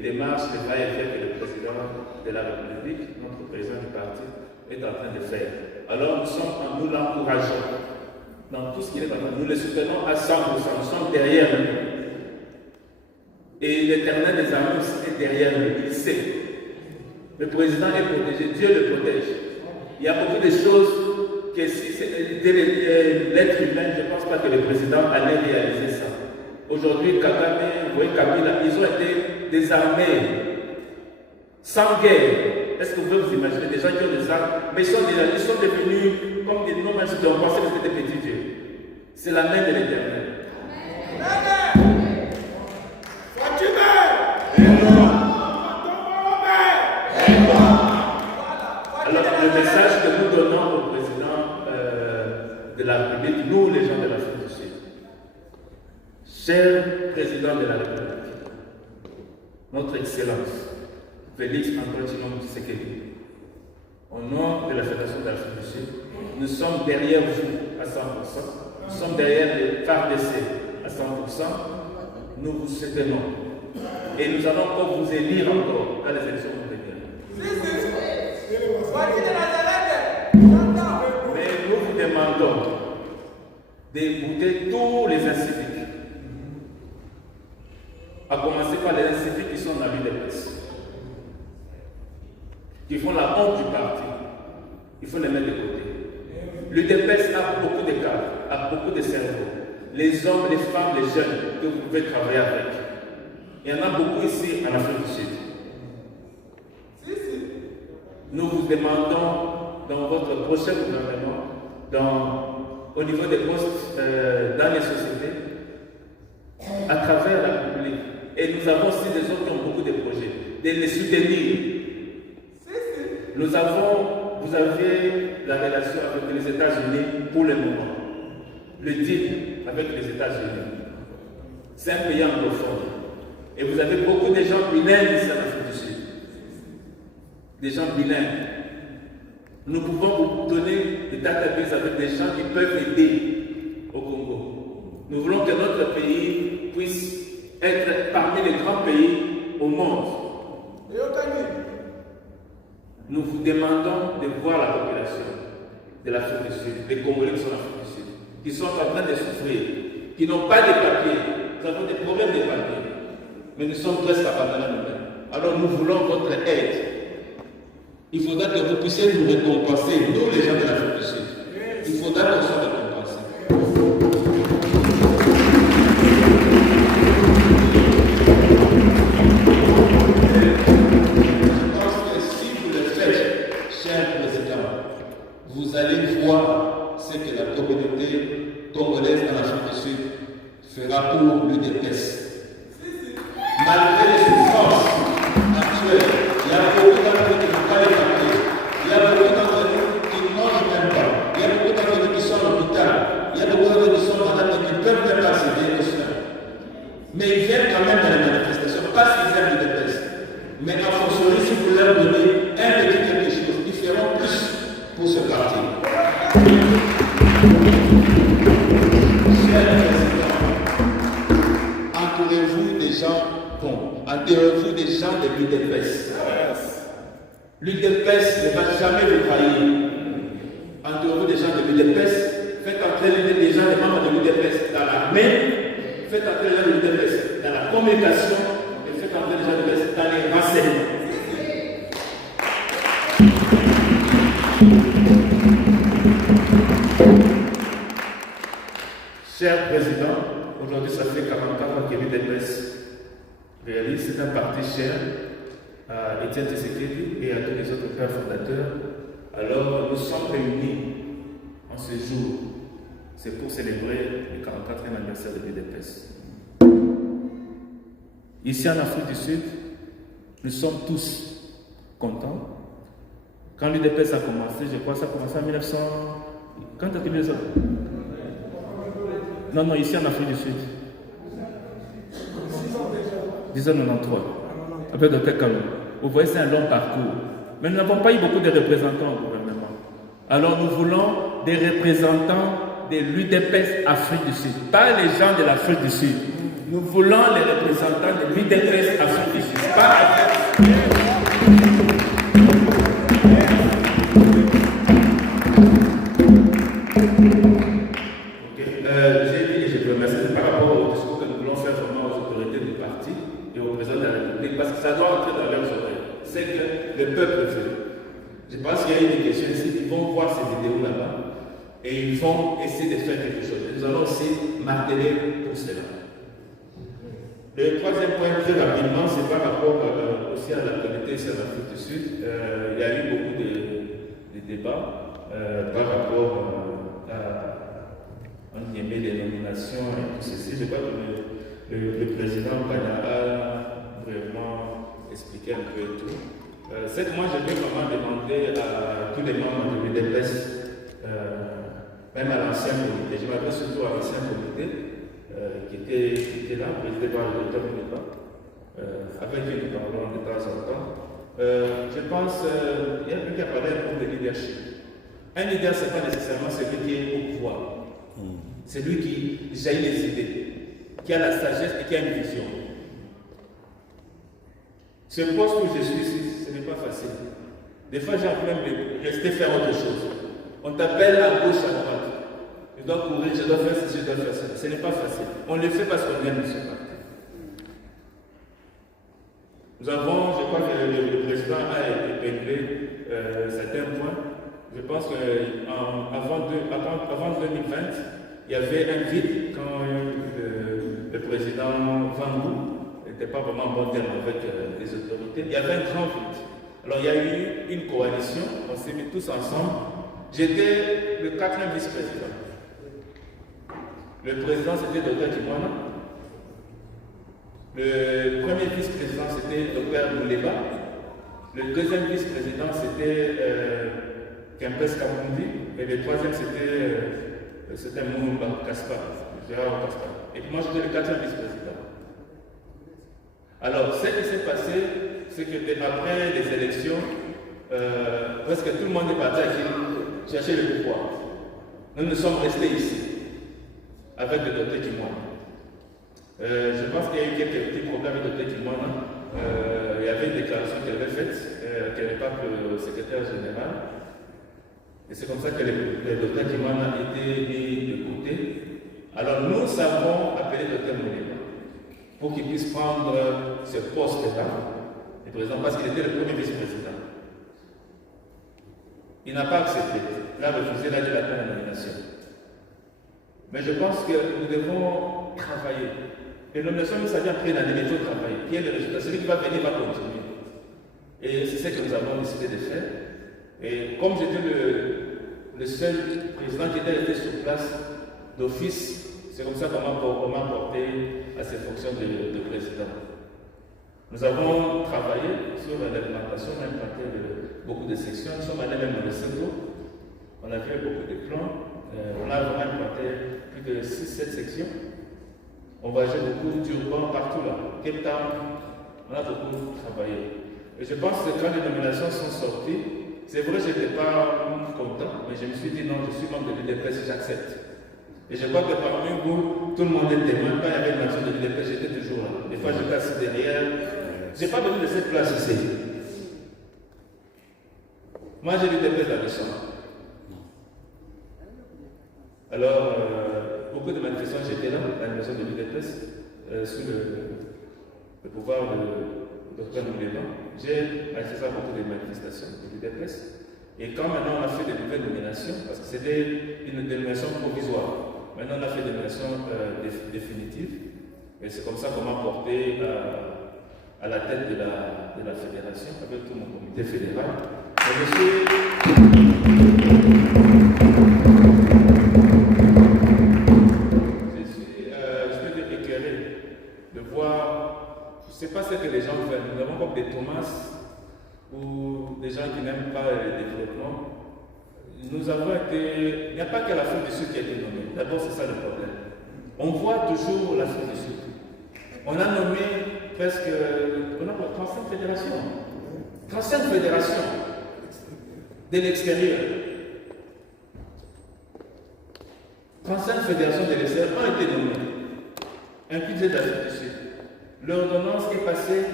démarches, les va-et-vient que le président de la République, notre président du parti, est en train de faire. Alors nous l'encourageons dans tout ce qu'il est en train de faire. Nous le soutenons à 100%, nous sommes derrière lui. Et l'Éternel des armées est derrière lui, il sait. Le président est protégé, Dieu le protège. Il y a beaucoup de choses que si c'était l'être humain, je ne pense pas que le président allait réaliser ça. Aujourd'hui, Kagame, vous voyez Kabila, ils ont été désarmés, sans guerre. Est-ce que vous pouvez vous imaginer des gens qui ont des armes, mais ils sont devenus comme des noms, même si on pensait que c'était des petits dieux. C'est la main de l'Éternel. Alors, le message que nous donnons au président de la République, nous les gens de l'Afrique du Sud, cher président de la République, notre Excellence, Félix Antoine Tshisekedi, au nom de la Fédération de l'Afrique du Sud, nous sommes derrière vous à 100%, nous sommes derrière les FARDC à 100%, nous vous soutenons et nous allons encore vous élire encore à les élections de mais nous vous demandons d'écouter tous les inciviques, à commencer par les inciviques qui sont dans l'UDPS, qui font la honte du parti. Il faut les mettre de côté. L'UDPS a beaucoup de cadres, a beaucoup de cerveaux. Les hommes, les femmes, les jeunes que vous pouvez travailler avec. Il y en a beaucoup ici en Afrique du Sud. Nous vous demandons dans votre prochain gouvernement, au niveau des postes dans les sociétés, à travers la République. Et nous avons aussi des autres qui ont beaucoup de projets, de les soutenir. Vous avez la relation avec les États-Unis pour le moment. Le deal avec les États-Unis. C'est un pays anglophone. Et vous avez beaucoup de gens bilingues ici en Afrique du Sud. Des gens bilingues. Nous pouvons vous donner des databases avec des gens qui peuvent aider au Congo. Nous voulons que notre pays puisse être parmi les grands pays au monde. Nous vous demandons de voir la population de l'Afrique du Sud, des Congolais qui sont en Afrique du Sud, qui sont en train de souffrir, qui n'ont pas de papiers. Nous avons des problèmes de papiers, mais nous sommes presque abandonnés nous-mêmes. Alors nous voulons votre aide. Il faudra que vous puissiez nous récompenser, nous les gens de l'Afrique du Sud. Il faudra qu'on soit récompensés. Vous allez voir ce que la communauté congolaise en Afrique du Sud fera pour l'UDPS. Malgré les souffrances actuelles, il y a beaucoup d'entre nous qui n'ont pas les papiers. Il y a beaucoup d'entre nous qui ne mangent même pas. Il y a beaucoup d'entre nous qui sont à l'hôpital. Il y a beaucoup d'entre nous qui sont malades et qui ne peuvent même pas accéder aux soins. Mais ils viennent quand même dans les manifestations parce qu'ils aiment l'UDPS. Mais en fonction, si vous leur donnez un petit quelque chose, ils feront plus pour ce parti. Cher président, entourez-vous des gens bons, entourez-vous des gens de l'UDPS. L'UDPS ne va jamais vous trahir. Entourez-vous des gens de l'UDPS, faites entrer des gens, des membres de l'UDPS dans l'armée, faites entrer les gens de l'UDPS dans la communication et faites entrer les gens de l'UDPS dans les renseignements. Cher Président, aujourd'hui ça fait 40 ans que l'UDPS réalise, c'est un parti cher à Étienne Tshisekedi et à tous les autres pères fondateurs. Alors nous sommes réunis en ce jour, c'est pour célébrer le 44e anniversaire de l'UDPS. Ici en Afrique du Sud, nous sommes tous contents. Quand l'UDPS a commencé, je crois que ça a commencé en 1900... Quand as-tu mis ça? Non, ici en Afrique du Sud. 1993. Avec Dr Kalou. Vous voyez, c'est un long parcours. Mais nous n'avons pas eu beaucoup de représentants au gouvernement. Alors nous voulons des représentants de l'UDPS Afrique du Sud. Pas les gens de l'Afrique du Sud. Nous voulons les représentants de l'UDPS Afrique du Sud. Pas Afrique. Ça doit entrer dans leurs oreilles. C'est que le peuple veut. Je pense qu'il y a une question ici, ils vont voir ces vidéos là-bas et ils vont essayer de faire quelque chose. Et nous allons aussi marteler pour cela. Le troisième point, très rapidement, c'est par rapport aussi à la communauté ici en Afrique du Sud. Il y a eu beaucoup de débats par rapport à des nominations et tout ceci. Je crois que le président Kanyara vraiment expliquer un peu tout. Moi, je vais vraiment demander à tous les membres de l'UDPS, même à l'ancien comité, je m'adresse surtout à l'ancien comité qui était là, présidé par le docteur Mouliba, avec qui nous parlons de temps en temps. Je pense qu'il y a quelqu'un qui a parlé un peu de leadership. Un leader, ce n'est pas nécessairement celui qui est au pouvoir. C'est lui qui jaillit les idées, qui a la sagesse et qui a une vision. Ce poste où je suis ici, ce n'est pas facile. Des fois, j'ai envie de rester faire autre chose. On t'appelle à gauche, à droite. Je dois courir, je dois faire ceci, je dois faire ça. Ce n'est pas facile. On le fait parce qu'on aime ce parti. Nous avons, je crois que le président a épinglé certains points. Je pense qu'avant 2020, il y avait un vide quand le président Vangou n'était pas vraiment en bon terme avec les autorités. Il y avait un grand vide. Alors il y a eu une coalition, on s'est mis tous ensemble. J'étais le 4e vice-président. Le président, c'était Dr Kimwana. Le premier vice-président, c'était Dr Mouleba. Le deuxième vice-président, c'était Kempes Kamundi. Et le troisième, c'était Moumba Kaspar, Gérard Kaspar. Et puis moi, j'étais le quatrième vice-président. Alors, ce qui s'est passé, c'est que après les élections, presque tout le monde est parti à chercher le pouvoir. Nous sommes restés ici, avec le Dr Kimwana. Je pense qu'il y a eu quelques petits problèmes avec le Dr Kimwana. Il y avait une déclaration qu'elle avait faite, qu'elle n'est pas le secrétaire général. Et c'est comme ça que le Dr Kimwana a été mis de côté. Alors nous avons appelé le Dr Mouleba pour qu'il puisse prendre ce poste-là, le président, parce qu'il était le premier vice-président. Il n'a pas accepté. Il a refusé, il a dit la nomination. Mais je pense que nous devons travailler. Et la nomination, ça vient après l'année, mais il faut travailler. Puis le résultat, celui qui va venir va continuer. Et c'est ce que nous avons décidé de faire. Et comme j'étais le seul président qui était resté sur place d'office, c'est comme ça qu'on m'a porté à ces fonctions de président. Nous avons travaillé sur l'implantation, on a implanté beaucoup de sections, nous sommes allés même dans le Sengo, on a fait beaucoup de plans, on a vraiment implanté plus de 6-7 sections. On voyageait beaucoup d'urbains partout là, Cape Town, on a beaucoup travaillé. Et je pense que quand les nominations sont sorties, c'est vrai que je n'étais pas content, mais je me suis dit non, je suis membre de l'UDPS, j'accepte. Et je crois que parmi vous, tout le monde est témoin. Quand il y avait une nation de l'UDPS, j'étais toujours là. Des fois, je passe derrière. Je n'ai pas donné de cette place ici. Moi, j'ai l'UDPS la mission. Alors, beaucoup de manifestations, j'étais là, à la maison de l'UDPS, sous le pouvoir de Dr Mouleba. J'ai assisté à beaucoup de manifestations de l'UDPS. Et quand maintenant on a fait de nouvelles nominations, parce que c'était une dénomination provisoire, maintenant on a fait des nominations définitives, et c'est comme ça qu'on m'a porté à la tête de la fédération, avec tout mon comité fédéral. Je peux dire éclairé de voir, je ne sais pas ce que les gens veulent. Nous avons comme des Thomas ou des gens qui n'aiment pas le développement. Nous avons été. Il n'y a pas que l'Afrique du Sud qui a été nommée. D'abord, c'est ça le problème. On voit toujours l'Afrique du Sud. On a nommé presque. On a 35 fédérations. 35 fédérations de l'extérieur. 35 fédérations de l'extérieur ont été nommées. Inclusive d'Afrique du Sud. L'ordonnance est passée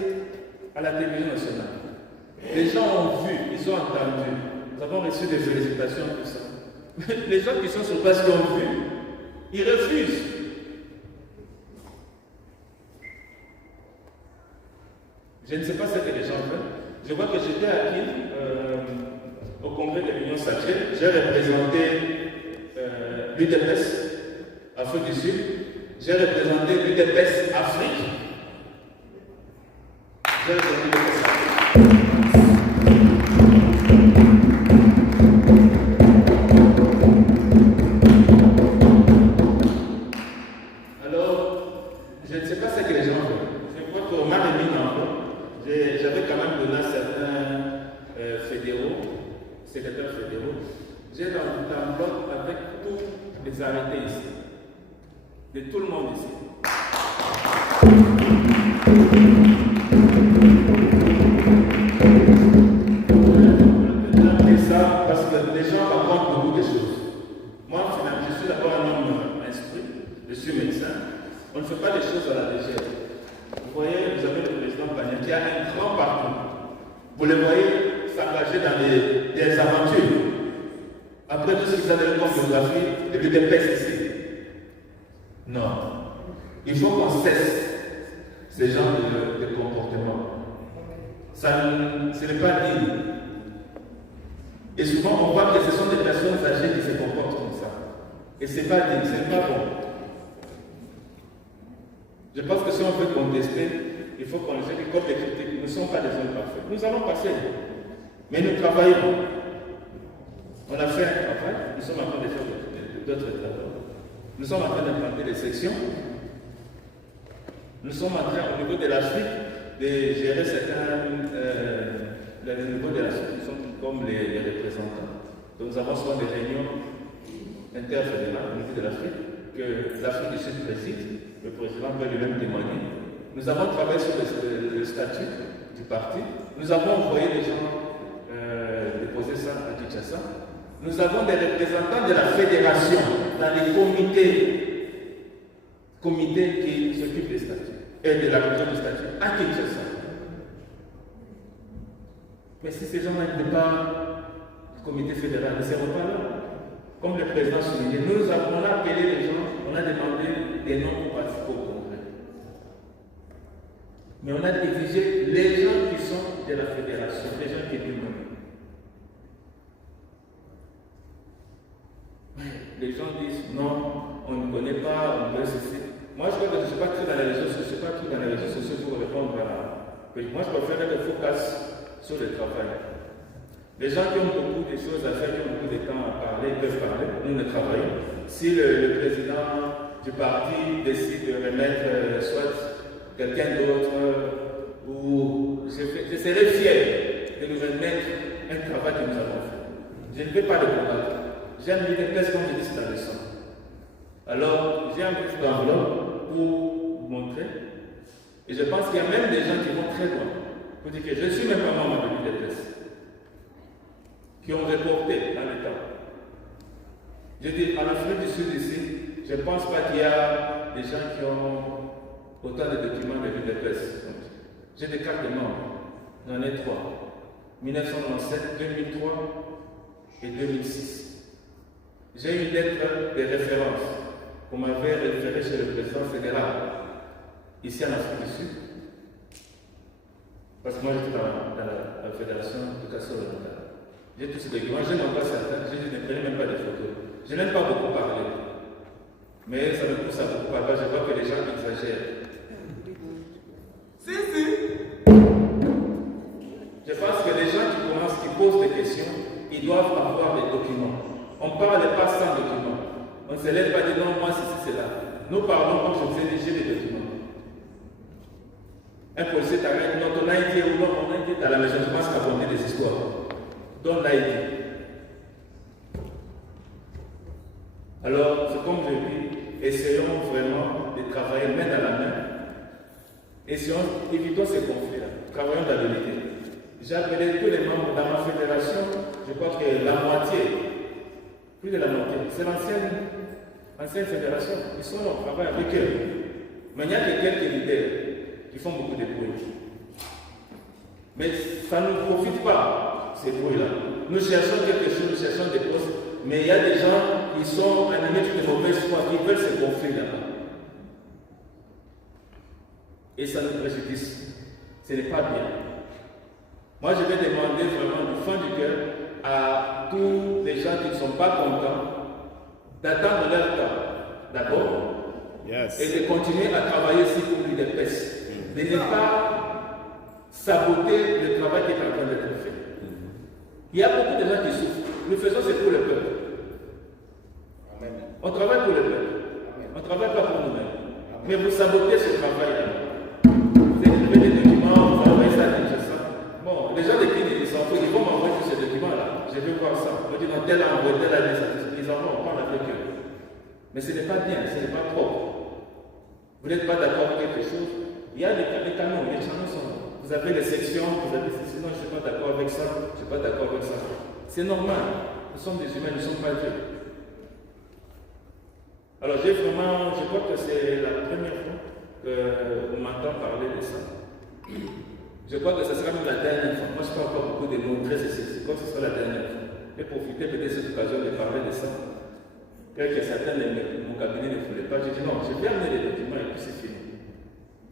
à la télévision nationale. Les gens ont vu, ils ont entendu. Nous avons reçu des félicitations, tout ça. Les gens qui sont sur place qui ont vu, ils refusent. Je ne sais pas ce que les gens veulent. Je vois que j'étais à Kiel, au congrès de l'Union sacrée. J'ai représenté l'UDPS, Afrique du Sud. J'ai représenté l'UDPS Afrique. J'ai représenté l'UDPS Afrique. De tout le monde ici. Et ça, parce que les gens apprennent beaucoup de choses. Moi, je suis d'abord un homme instruit, je suis médecin. On ne fait pas les choses à la légère. Vous voyez, vous avez le président Pagna qui a un grand parcours. Vous le voyez s'engager dans des aventures. Après tout ce qu'ils avaient comme biographie, et puis des pestes ici. Non. Il faut qu'on cesse ce genre de comportement. Ce n'est pas digne. Et souvent, on voit que ce sont des personnes âgées qui se comportent comme ça. Et ce n'est pas digne, ce n'est pas bon. Je pense que si on veut contester, il faut qu'on le fasse comme des critiques. Nous ne sommes pas des hommes parfaits. Nous allons passer. Mais nous travaillons. On a fait un travail, nous sommes en train de faire d'autres travaux. Nous sommes en train d'implanter des sections. Nous sommes en train, au niveau de l'Afrique, de gérer certains niveaux de l'Afrique qui sont comme les représentants. Donc nous avons souvent des réunions interfédérales au niveau de l'Afrique, que l'Afrique du Sud préside, le président peut lui-même témoigner. Nous avons travaillé sur le statut du parti. Nous avons envoyé des gens déposer ça à Kinshasa. Nous avons des représentants de la fédération dans les comités qui s'occupent des statuts et de la culture du statut à Kinshasa. Mais si ces gens n'étaient pas du comité fédéral, ils ne seront pas là. Comme le président soulignait, on a appelé les gens, on a demandé des noms pour participer au congrès. Mais on a exigé les gens qui sont de la fédération, les gens qui étaient nommés. Les gens disent non, on ne connaît pas, on veut cesser. Moi, je crois que je ne suis pas très dans les réseaux sociaux, je ne suis pas trop dans les réseaux sociaux pour répondre à. Moi, je préfère être focus sur le travail. Les gens qui ont beaucoup de choses à faire, qui ont beaucoup de temps à parler, ils peuvent parler. Nous, nous travaillons. Si le président du parti décide de remettre soit quelqu'un d'autre, ou je serai fier de nous remettre un travail que nous avons fait. Je ne vais pas le combattre. J'aime l'UDPS comme je dis, c'est la leçon. Alors, j'ai un petit enveloppe pour vous montrer. Et je pense qu'il y a même des gens qui vont très loin. Pour dire que je ne suis même pas membre de l'UDPS. Qui ont reporté dans le temps. Je dis, en Afrique du Sud ici, je ne pense pas qu'il y a des gens qui ont autant de documents de l'UDPS. J'ai des cartes de membres. J'en ai 3. 1997, 2003 et 2006. J'ai une lettre de référence qu'on m'avait référée chez le président fédéral, ici en Afrique du Sud. Parce que moi j'étais dans la fédération de Kassor-Loka. J'ai tous ces documents, je n'en pas certains, je ne prenais même pas des photos. Je n'aime pas beaucoup parler. Mais ça me pousse à beaucoup parler, je vois que les gens exagèrent. Si. Je pense que les gens qui posent des questions, ils doivent avoir des documents. On ne parle pas sans documents. On ne se lève pas et dit non, moi c'est là. Nous parlons comme je vous ai dit, j'ai des documents. Un policier t'arrête, non, ton ID ou non, mon ID est à la maison, je pense qu'à raconter des histoires. Donne l'ID. Alors, c'est comme je dis, essayons vraiment de travailler main dans la main. Évitons ces conflits-là. Travaillons dans l'unité. J'ai appelé tous les membres dans ma fédération, je crois que la moitié, plus de la moitié, c'est l'ancienne fédération. Ils sont là, on travaille avec eux. Mais il y a que quelques leaders qui font beaucoup de bruit. Mais ça ne nous profite pas, ces bruits-là. Nous cherchons quelque chose, nous cherchons des postes, mais il y a des gens qui sont animés de mauvaise foi, qui veulent ce conflit-là. Et ça nous préjudice. Ce n'est pas bien. Moi, je vais demander vraiment du fond du cœur à tous les gens qui ne sont pas contents d'attendre leur temps, d'abord, et de continuer à travailler ici pour l'UDPS. De ne pas saboter le travail qui est en train d'être fait. Il y a beaucoup de gens qui souffrent. Nous faisons ce pour le peuple. Amen. On travaille pour le peuple. On ne travaille pas pour nous-mêmes. Mais vous sabotez ce travail-là. Vous écrivez des documents, vous envoyez ça à Kinshasa. Bon, les gens de qui ils vont m'envoyer tous ces documents-là. Je vais voir ça. On dit non, tel a envoyé, tel a dit ça. Ils en vont, on parle avec eux. Mais ce n'est pas bien, ce n'est pas propre. Vous n'êtes pas d'accord avec quelque chose. Il y a les canons, les canons sont là. Vous avez les sections, vous avez ceci, non, je ne suis pas d'accord avec ça, je ne suis pas d'accord avec ça. C'est normal. Nous sommes des humains, nous ne sommes pas Dieu. Alors je crois que c'est la première fois qu'on m'entend parler de ça. Je crois que ce sera même la dernière fois. Moi, je ne parle pas beaucoup de mots très excessifs. Je crois que ce sera la dernière fois. Je vais profiter peut-être de cette occasion de parler de ça. Que certains de mon cabinet ne voulaient pas. J'ai dit non, je vais amener les documents et puis c'est fini.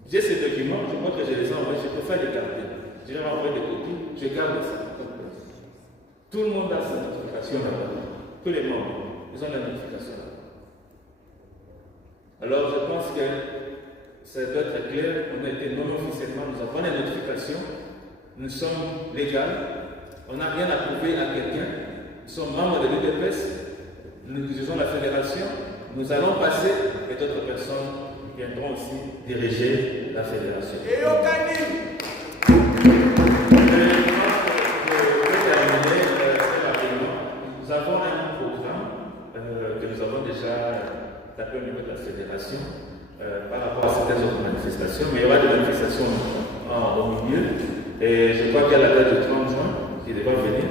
J'ai ces documents, je crois que je les ai envoyés, je préfère les garder. Je leur envoie des copies, je garde ça. Tout le monde a sa notification là-bas. Tous les membres, ils ont la notification là-bas. Alors je pense que ça doit être clair, on a été nommé officiellement, nous avons la notification, nous sommes légaux, on n'a rien à prouver à quelqu'un, nous sommes membres de l'UDPS, nous utilisons la fédération, Nous allons passer et d'autres personnes viendront aussi diriger la fédération. Et au Cani. Nous avons un programme que nous avons déjà tapé au niveau de la fédération par rapport à certaines autres manifestations, mais il y aura des manifestations au milieu. Et je crois qu'à la date du 30 juin, qui devra venir,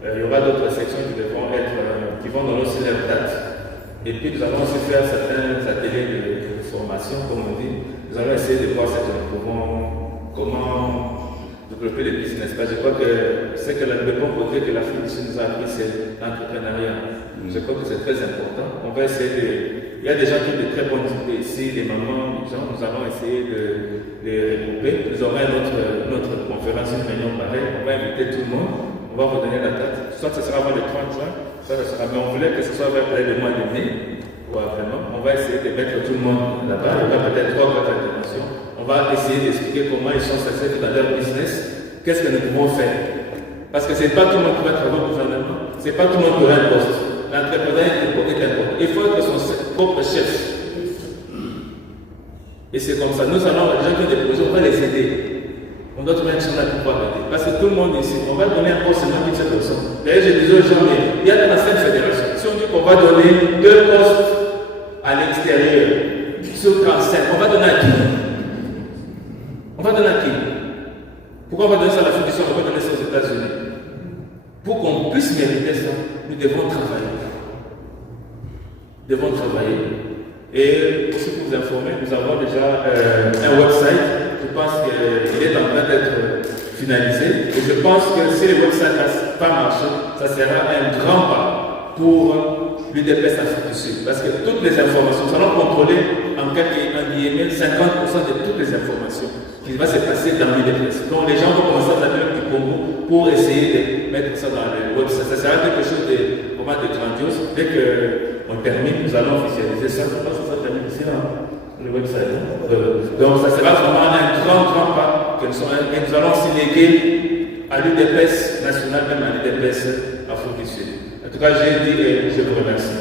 il y aura d'autres sections qui vont donner aussi leur date. Et puis nous allons aussi faire certains ateliers de formation, comme on dit. Nous allons essayer de voir comment développer le business. Je crois que ce que le bon côté que l'Afrique du Sud nous a appris, c'est l'entrepreneuriat. Je crois que c'est très important. On va essayer de... Il y a des gens qui ont de très bonnes idées ici, les mamans, les gens. Nous allons essayer de les regrouper. Nous aurons notre conférence, une réunion pareille. On va inviter tout le monde. On va redonner la date. Soit ce sera avant le 30 juin, soit ce sera... Mais on voulait que ce soit vers le mois de mai. Vraiment. On va essayer de mettre tout le monde là-bas. Il y aura peut-être 3 ou 4 interventions. On va essayer d'expliquer comment ils sont censés dans leur business. Qu'est-ce que nous pouvons faire? Parce que ce n'est pas tout le monde qui va travailler au gouvernement. Ce n'est pas tout le monde qui aura un poste. L'entrepreneur est important. Il faut être son propre chef. Et c'est comme ça. Nous allons, les gens qui ont des projets, on va les aider. On doit trouver un chemin pour pouvoir aider. Parce que tout le monde ici, on va donner un poste seulement à cette personne. D'ailleurs, je disais aux gens, mais il y a dans la scène fédération. Si on dit qu'on va donner 2 postes à l'extérieur, sur 35, on va donner à qui? On va donner à qui? Pourquoi on va donner ça à l'Afrique du Sud, on va donner ça aux États-Unis? Pour qu'on puisse mériter ça, nous devons travailler. Nous devons travailler. Et aussi pour vous informer, nous avons déjà un website. Je pense qu'il est en train d'être finalisé. Et je pense que si le website n'a pas marché, ça sera un grand pas pour l'UDPS Afrique du Sud. Parce que toutes les informations, nous allons contrôler en guillemets 50% de toutes les informations qui va se passer dans l'UDPS. Donc les gens vont commencer à taper du Congo pour essayer de mettre ça dans le website. Ça sera quelque chose de vraiment de grandiose. Dès qu'on termine, nous allons officialiser ça. Je pense que ça termine ici là. Le website. Donc ça sera vraiment un grand pas que nous allons aussi léguer à l'UDPS national, même à l'UDPS Afrique du Sud. En tout cas, j'ai dit et je vous remercie.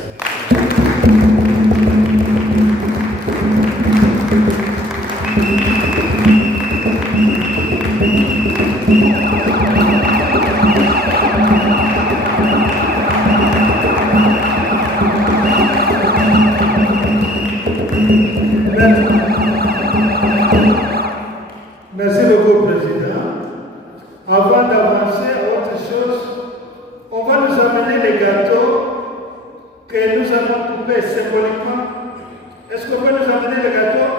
Merci beaucoup, Président. Avant d'avancer à autre chose, on va nous amener les gâteaux que nous avons coupés symboliquement. Est-ce qu'on peut nous amener les gâteaux?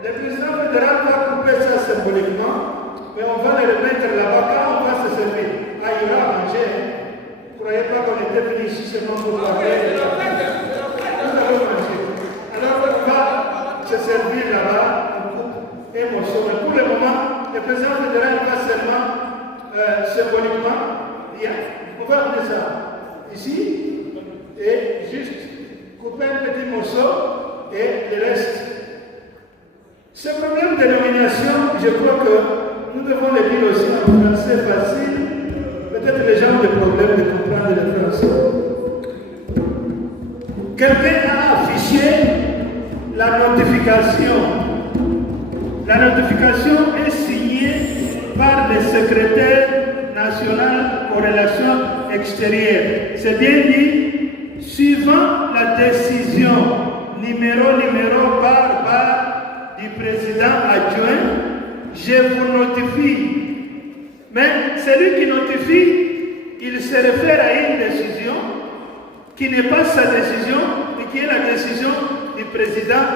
Le président fédéral va couper ça symboliquement, mais on va les remettre là-bas quand on va se servir. Ah, il y aura à manger. Vous ne croyez pas qu'on était venu ici seulement pour parler? Nous allons manger. Alors on va se servir là-bas. Et mon mais pour le moment, le président fédéral va seulement symboliquement dire, on va amener ça ici et juste couper un petit morceau et le reste. Ce problème de nomination, je crois que nous devons le dire aussi en français facile. Peut-être les gens ont des problèmes de comprendre le français. Quelqu'un a affiché la notification. La notification est signée par le secrétaire national aux relations extérieures. C'est bien dit, suivant la décision numéro par du président adjoint, je vous notifie. Mais celui qui notifie, il se réfère à une décision qui n'est pas sa décision, mais qui est la décision du président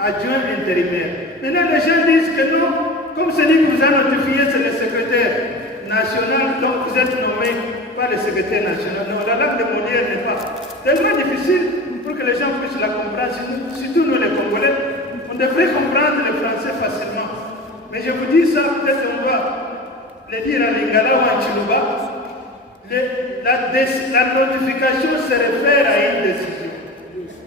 adjoint intérimaire. Maintenant, les gens disent que non, comme celui qui vous a notifié, c'est le secrétaire national, donc vous êtes nommé par le secrétaire national. Non, la langue de Molière n'est pas tellement difficile pour que les gens puissent la comprendre, surtout nous les Congolais. On devrait comprendre le français facilement. Mais je vous dis ça, peut-être on va le dire à Lingala ou à Chiluba. La notification se réfère à une décision.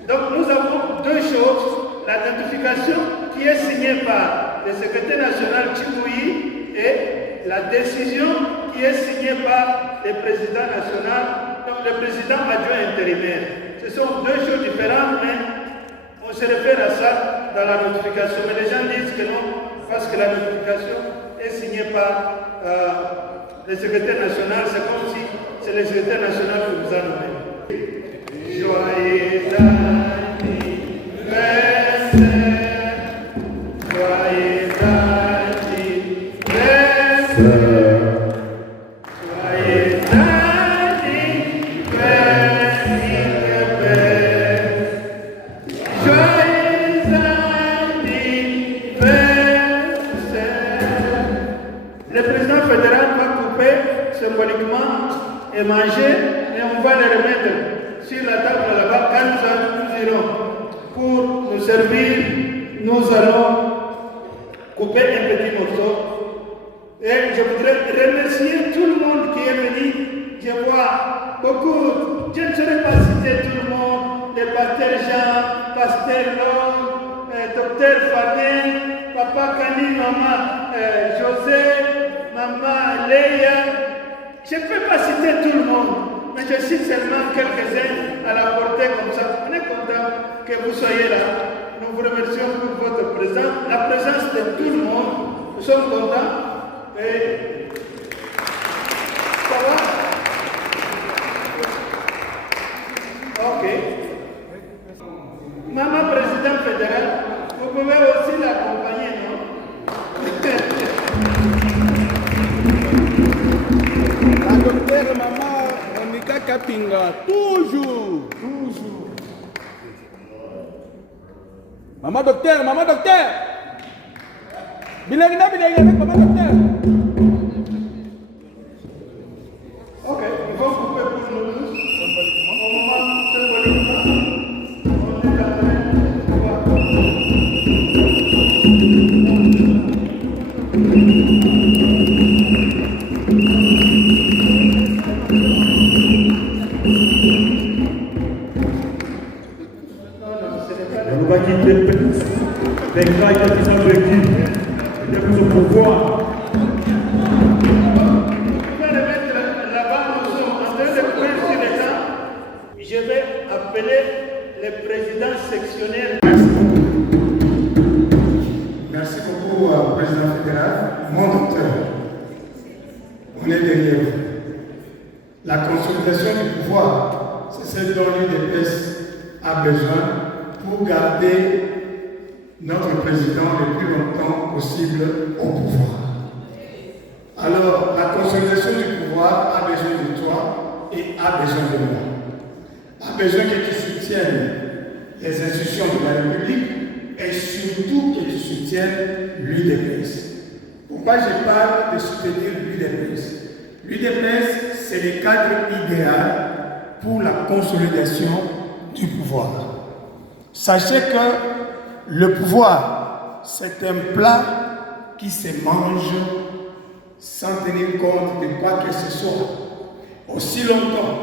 Donc nous avons 2 choses. La notification qui est signée par le secrétaire national Chiboui et la décision qui est signée par le président national, donc le président adjoint intérimaire. Ce sont 2 choses différentes, mais dans la notification. Mais les gens disent que non, parce que la notification est signée par le secrétaire national. C'est comme si c'est le secrétaire national qui vous a nommé. Joyeux anniversaire, joyeux anniversaire. Symboliquement et manger, et on va les remettre sur la table là-bas. Quand nous irons pour nous servir, nous allons couper un petit morceau. Et je voudrais remercier tout le monde qui est venu. Je vois beaucoup, je ne saurais pas citer tout le monde, le pasteur Jean, pasteur Long, docteur Fabien, papa Kani, maman José, maman Léa. Je ne peux pas citer tout le monde, mais je cite seulement quelques-uns à la portée comme ça. On est content que vous soyez là. Nous vous remercions pour votre présence, la présence de tout le monde. Nous sommes contents. Et ça va? Ok. Maman présidente fédérale, vous pouvez aussi l'accompagner, non? La docteur Maman Monica Kapinga, toujours. Maman docteur. Bilingue avec maman docteur. Ok, il faut couper pour nous tous. Symboliquement. Au moment symboliquement. On va quitter les gars qui sont objectifs de vous pouvoir. Là-bas, nous sommes en train de courir sur les gens. Je vais appeler le président sectionnel. Merci beaucoup, président fédéral. Mon docteur, on est derrière vous. La consolidation du pouvoir, c'est celle dont l'UDPS a besoin pour garder notre président le plus longtemps possible au pouvoir. Alors, la consolidation du pouvoir a besoin de toi et a besoin de moi. A besoin que tu soutiennes les institutions de la République et surtout que tu soutiennes l'UDPS. Pourquoi je parle de soutenir l'UDPS? L'UDPS, c'est le cadre idéal pour la consolidation du pouvoir. Sachez que le pouvoir, c'est un plat qui se mange sans tenir compte de quoi que ce soit. Aussi longtemps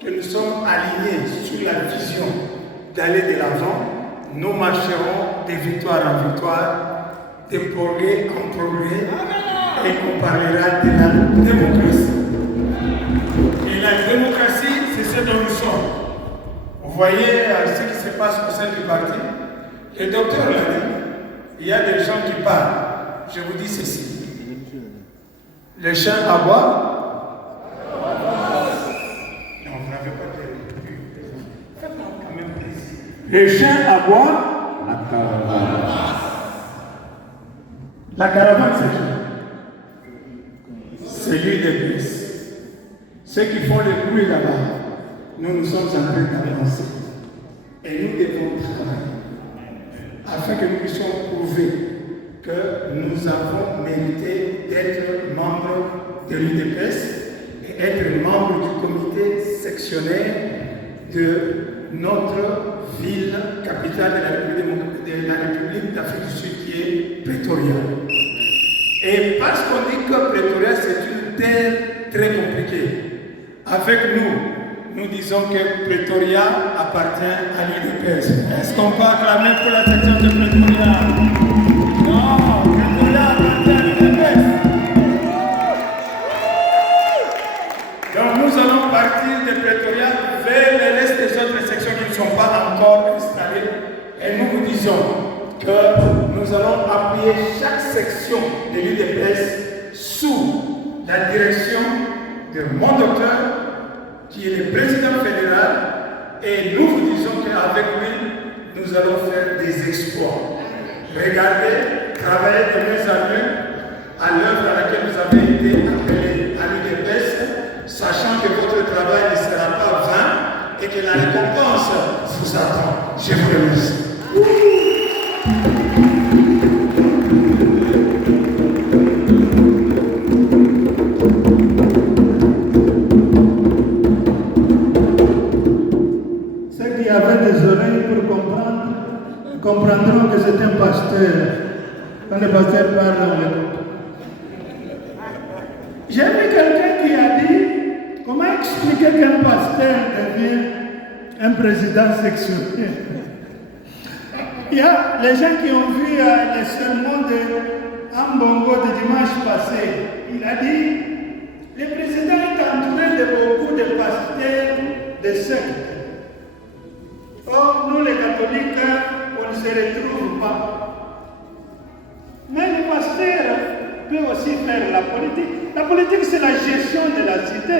que nous sommes alignés sur la vision d'aller de l'avant, nous marcherons de victoire en victoire, de progrès en progrès, et on parlera de la démocratie. Et la démocratie, c'est ce dont nous sommes. Vous voyez ce qui se passe au sein du parti. Le docteur l'a dit, il y a des gens qui parlent. Je vous dis ceci. Les chiens aboient. Non, vous n'avez pas dit. Faites-moi quand même plaisir. Les chiens aboient. La caravane. La caravane, c'est qui? C'est l'UDPS. Ceux qui font le bruit là-bas, nous sommes en train d'avancer. Et nous devons travailler afin que nous puissions prouver que nous avons mérité d'être membres de l'UDPS et être membres du comité sectionnaire de notre ville capitale de la République d'Afrique du Sud qui est Pretoria. Et parce qu'on dit que Pretoria c'est une terre très compliquée, avec nous disons que Pretoria appartient à l'UDPS. Est-ce qu'on peut acclamer pour la section de Pretoria? Non, Pretoria appartient à l'UDPS. Donc nous allons partir de Pretoria vers le reste des autres sections qui ne sont pas encore installées. Et nous vous disons que nous allons appuyer chaque section de l'UDPS sous la direction de mon docteur, qui est le président fédéral, et nous vous disons qu'avec lui, nous allons faire des exploits. Regardez, travaillez de main à main à l'œuvre à laquelle vous avez été appelés à l'UDPS, sachant que votre travail ne sera pas vain et que la récompense vous attend. Je vous remercie. Ceux qui avaient des oreilles pour comprendre, comprendront que c'est un pasteur. Quand le pasteur parle, on l'écoute. J'ai vu quelqu'un qui a dit comment expliquer qu'un pasteur devient un président sectionnel. Il y a les gens qui ont vu le sermon de Ambongo de dimanche passé. Il a dit le président est entouré de beaucoup de pasteurs de sectes. Or, nous les catholiques, on ne se retrouve pas. Mais le pasteur peut aussi faire la politique. La politique, c'est la gestion de la cité.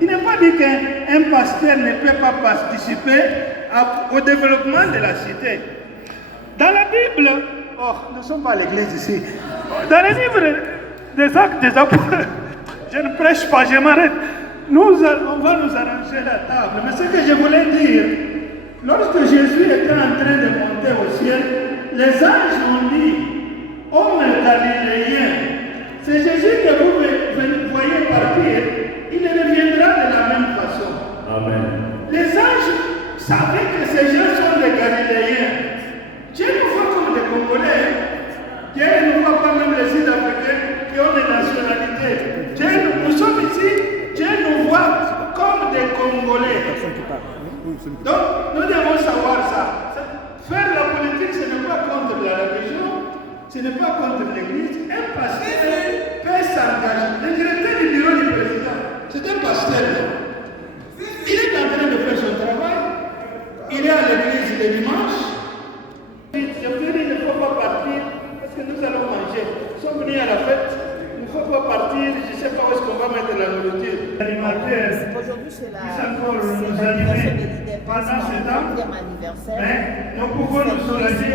Il n'est pas dit qu'un pasteur ne peut pas participer au développement de la cité. Dans la Bible, nous ne sommes pas à l'église ici. Dans le livre des Actes des Apôtres, je ne prêche pas, je m'arrête. On va nous arranger la table. Mais ce que je voulais dire, lorsque Jésus était en train de monter au ciel, les anges ont dit, homme galiléen, c'est Jésus que vous voyez partir, il reviendra de la même façon. Amen. Les anges savaient que ces gens sont des Galiléens. Dieu nous voit comme des Congolais. Dieu ne voit pas même les Sud-Africains qui ont des nationalités. Nous sommes ici, Dieu nous voit comme des Congolais. Donc, nous devons savoir ça. Faire la politique, ce n'est pas contre la religion, ce n'est pas contre l'Église. Un pasteur peut s'engager. Le directeur du bureau du président, c'est un pasteur. Il est en train de faire son travail. Il est à l'église le dimanche. Je vous dis, il ne faut pas partir parce que nous allons manger. Nous sommes venus à la fête. Il ne faut pas partir. Je ne sais pas où est-ce qu'on va mettre la nourriture. Aujourd'hui, c'est l'anniversaire de l'IDPS, mon anniversaire. Nous pouvons nous soulager. Il y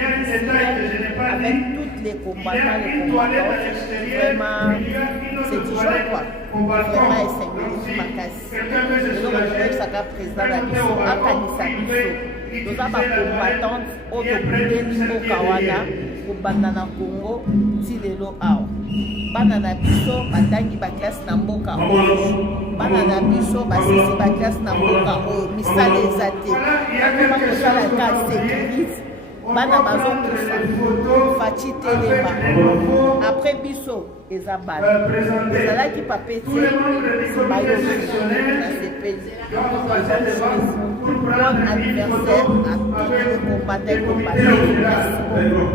a un détail que je n'ai pas dit. Avec toutes les combattants, les combattants. Vraiment, c'est du joie, quoi. Vraiment, et c'est une makasi. Donc, le Saka président de la mission, Akanisa Biso. Nous avons combattante, Otobundeli Mokawana, Kobanda na Congo, Tilelo Ao. Bana na biso batangi ba classe na mboka oyo. Bana na biso basisi ba classe na mboka oyo. Misala eza te. Bakoma kosala ka sécurité. Bana bazokufa. Faci telema. Après biso eza bana. Ezalaki papeti bayoki na CPZ. Bon anniversaire à tous les combattants. Merci beaucoup.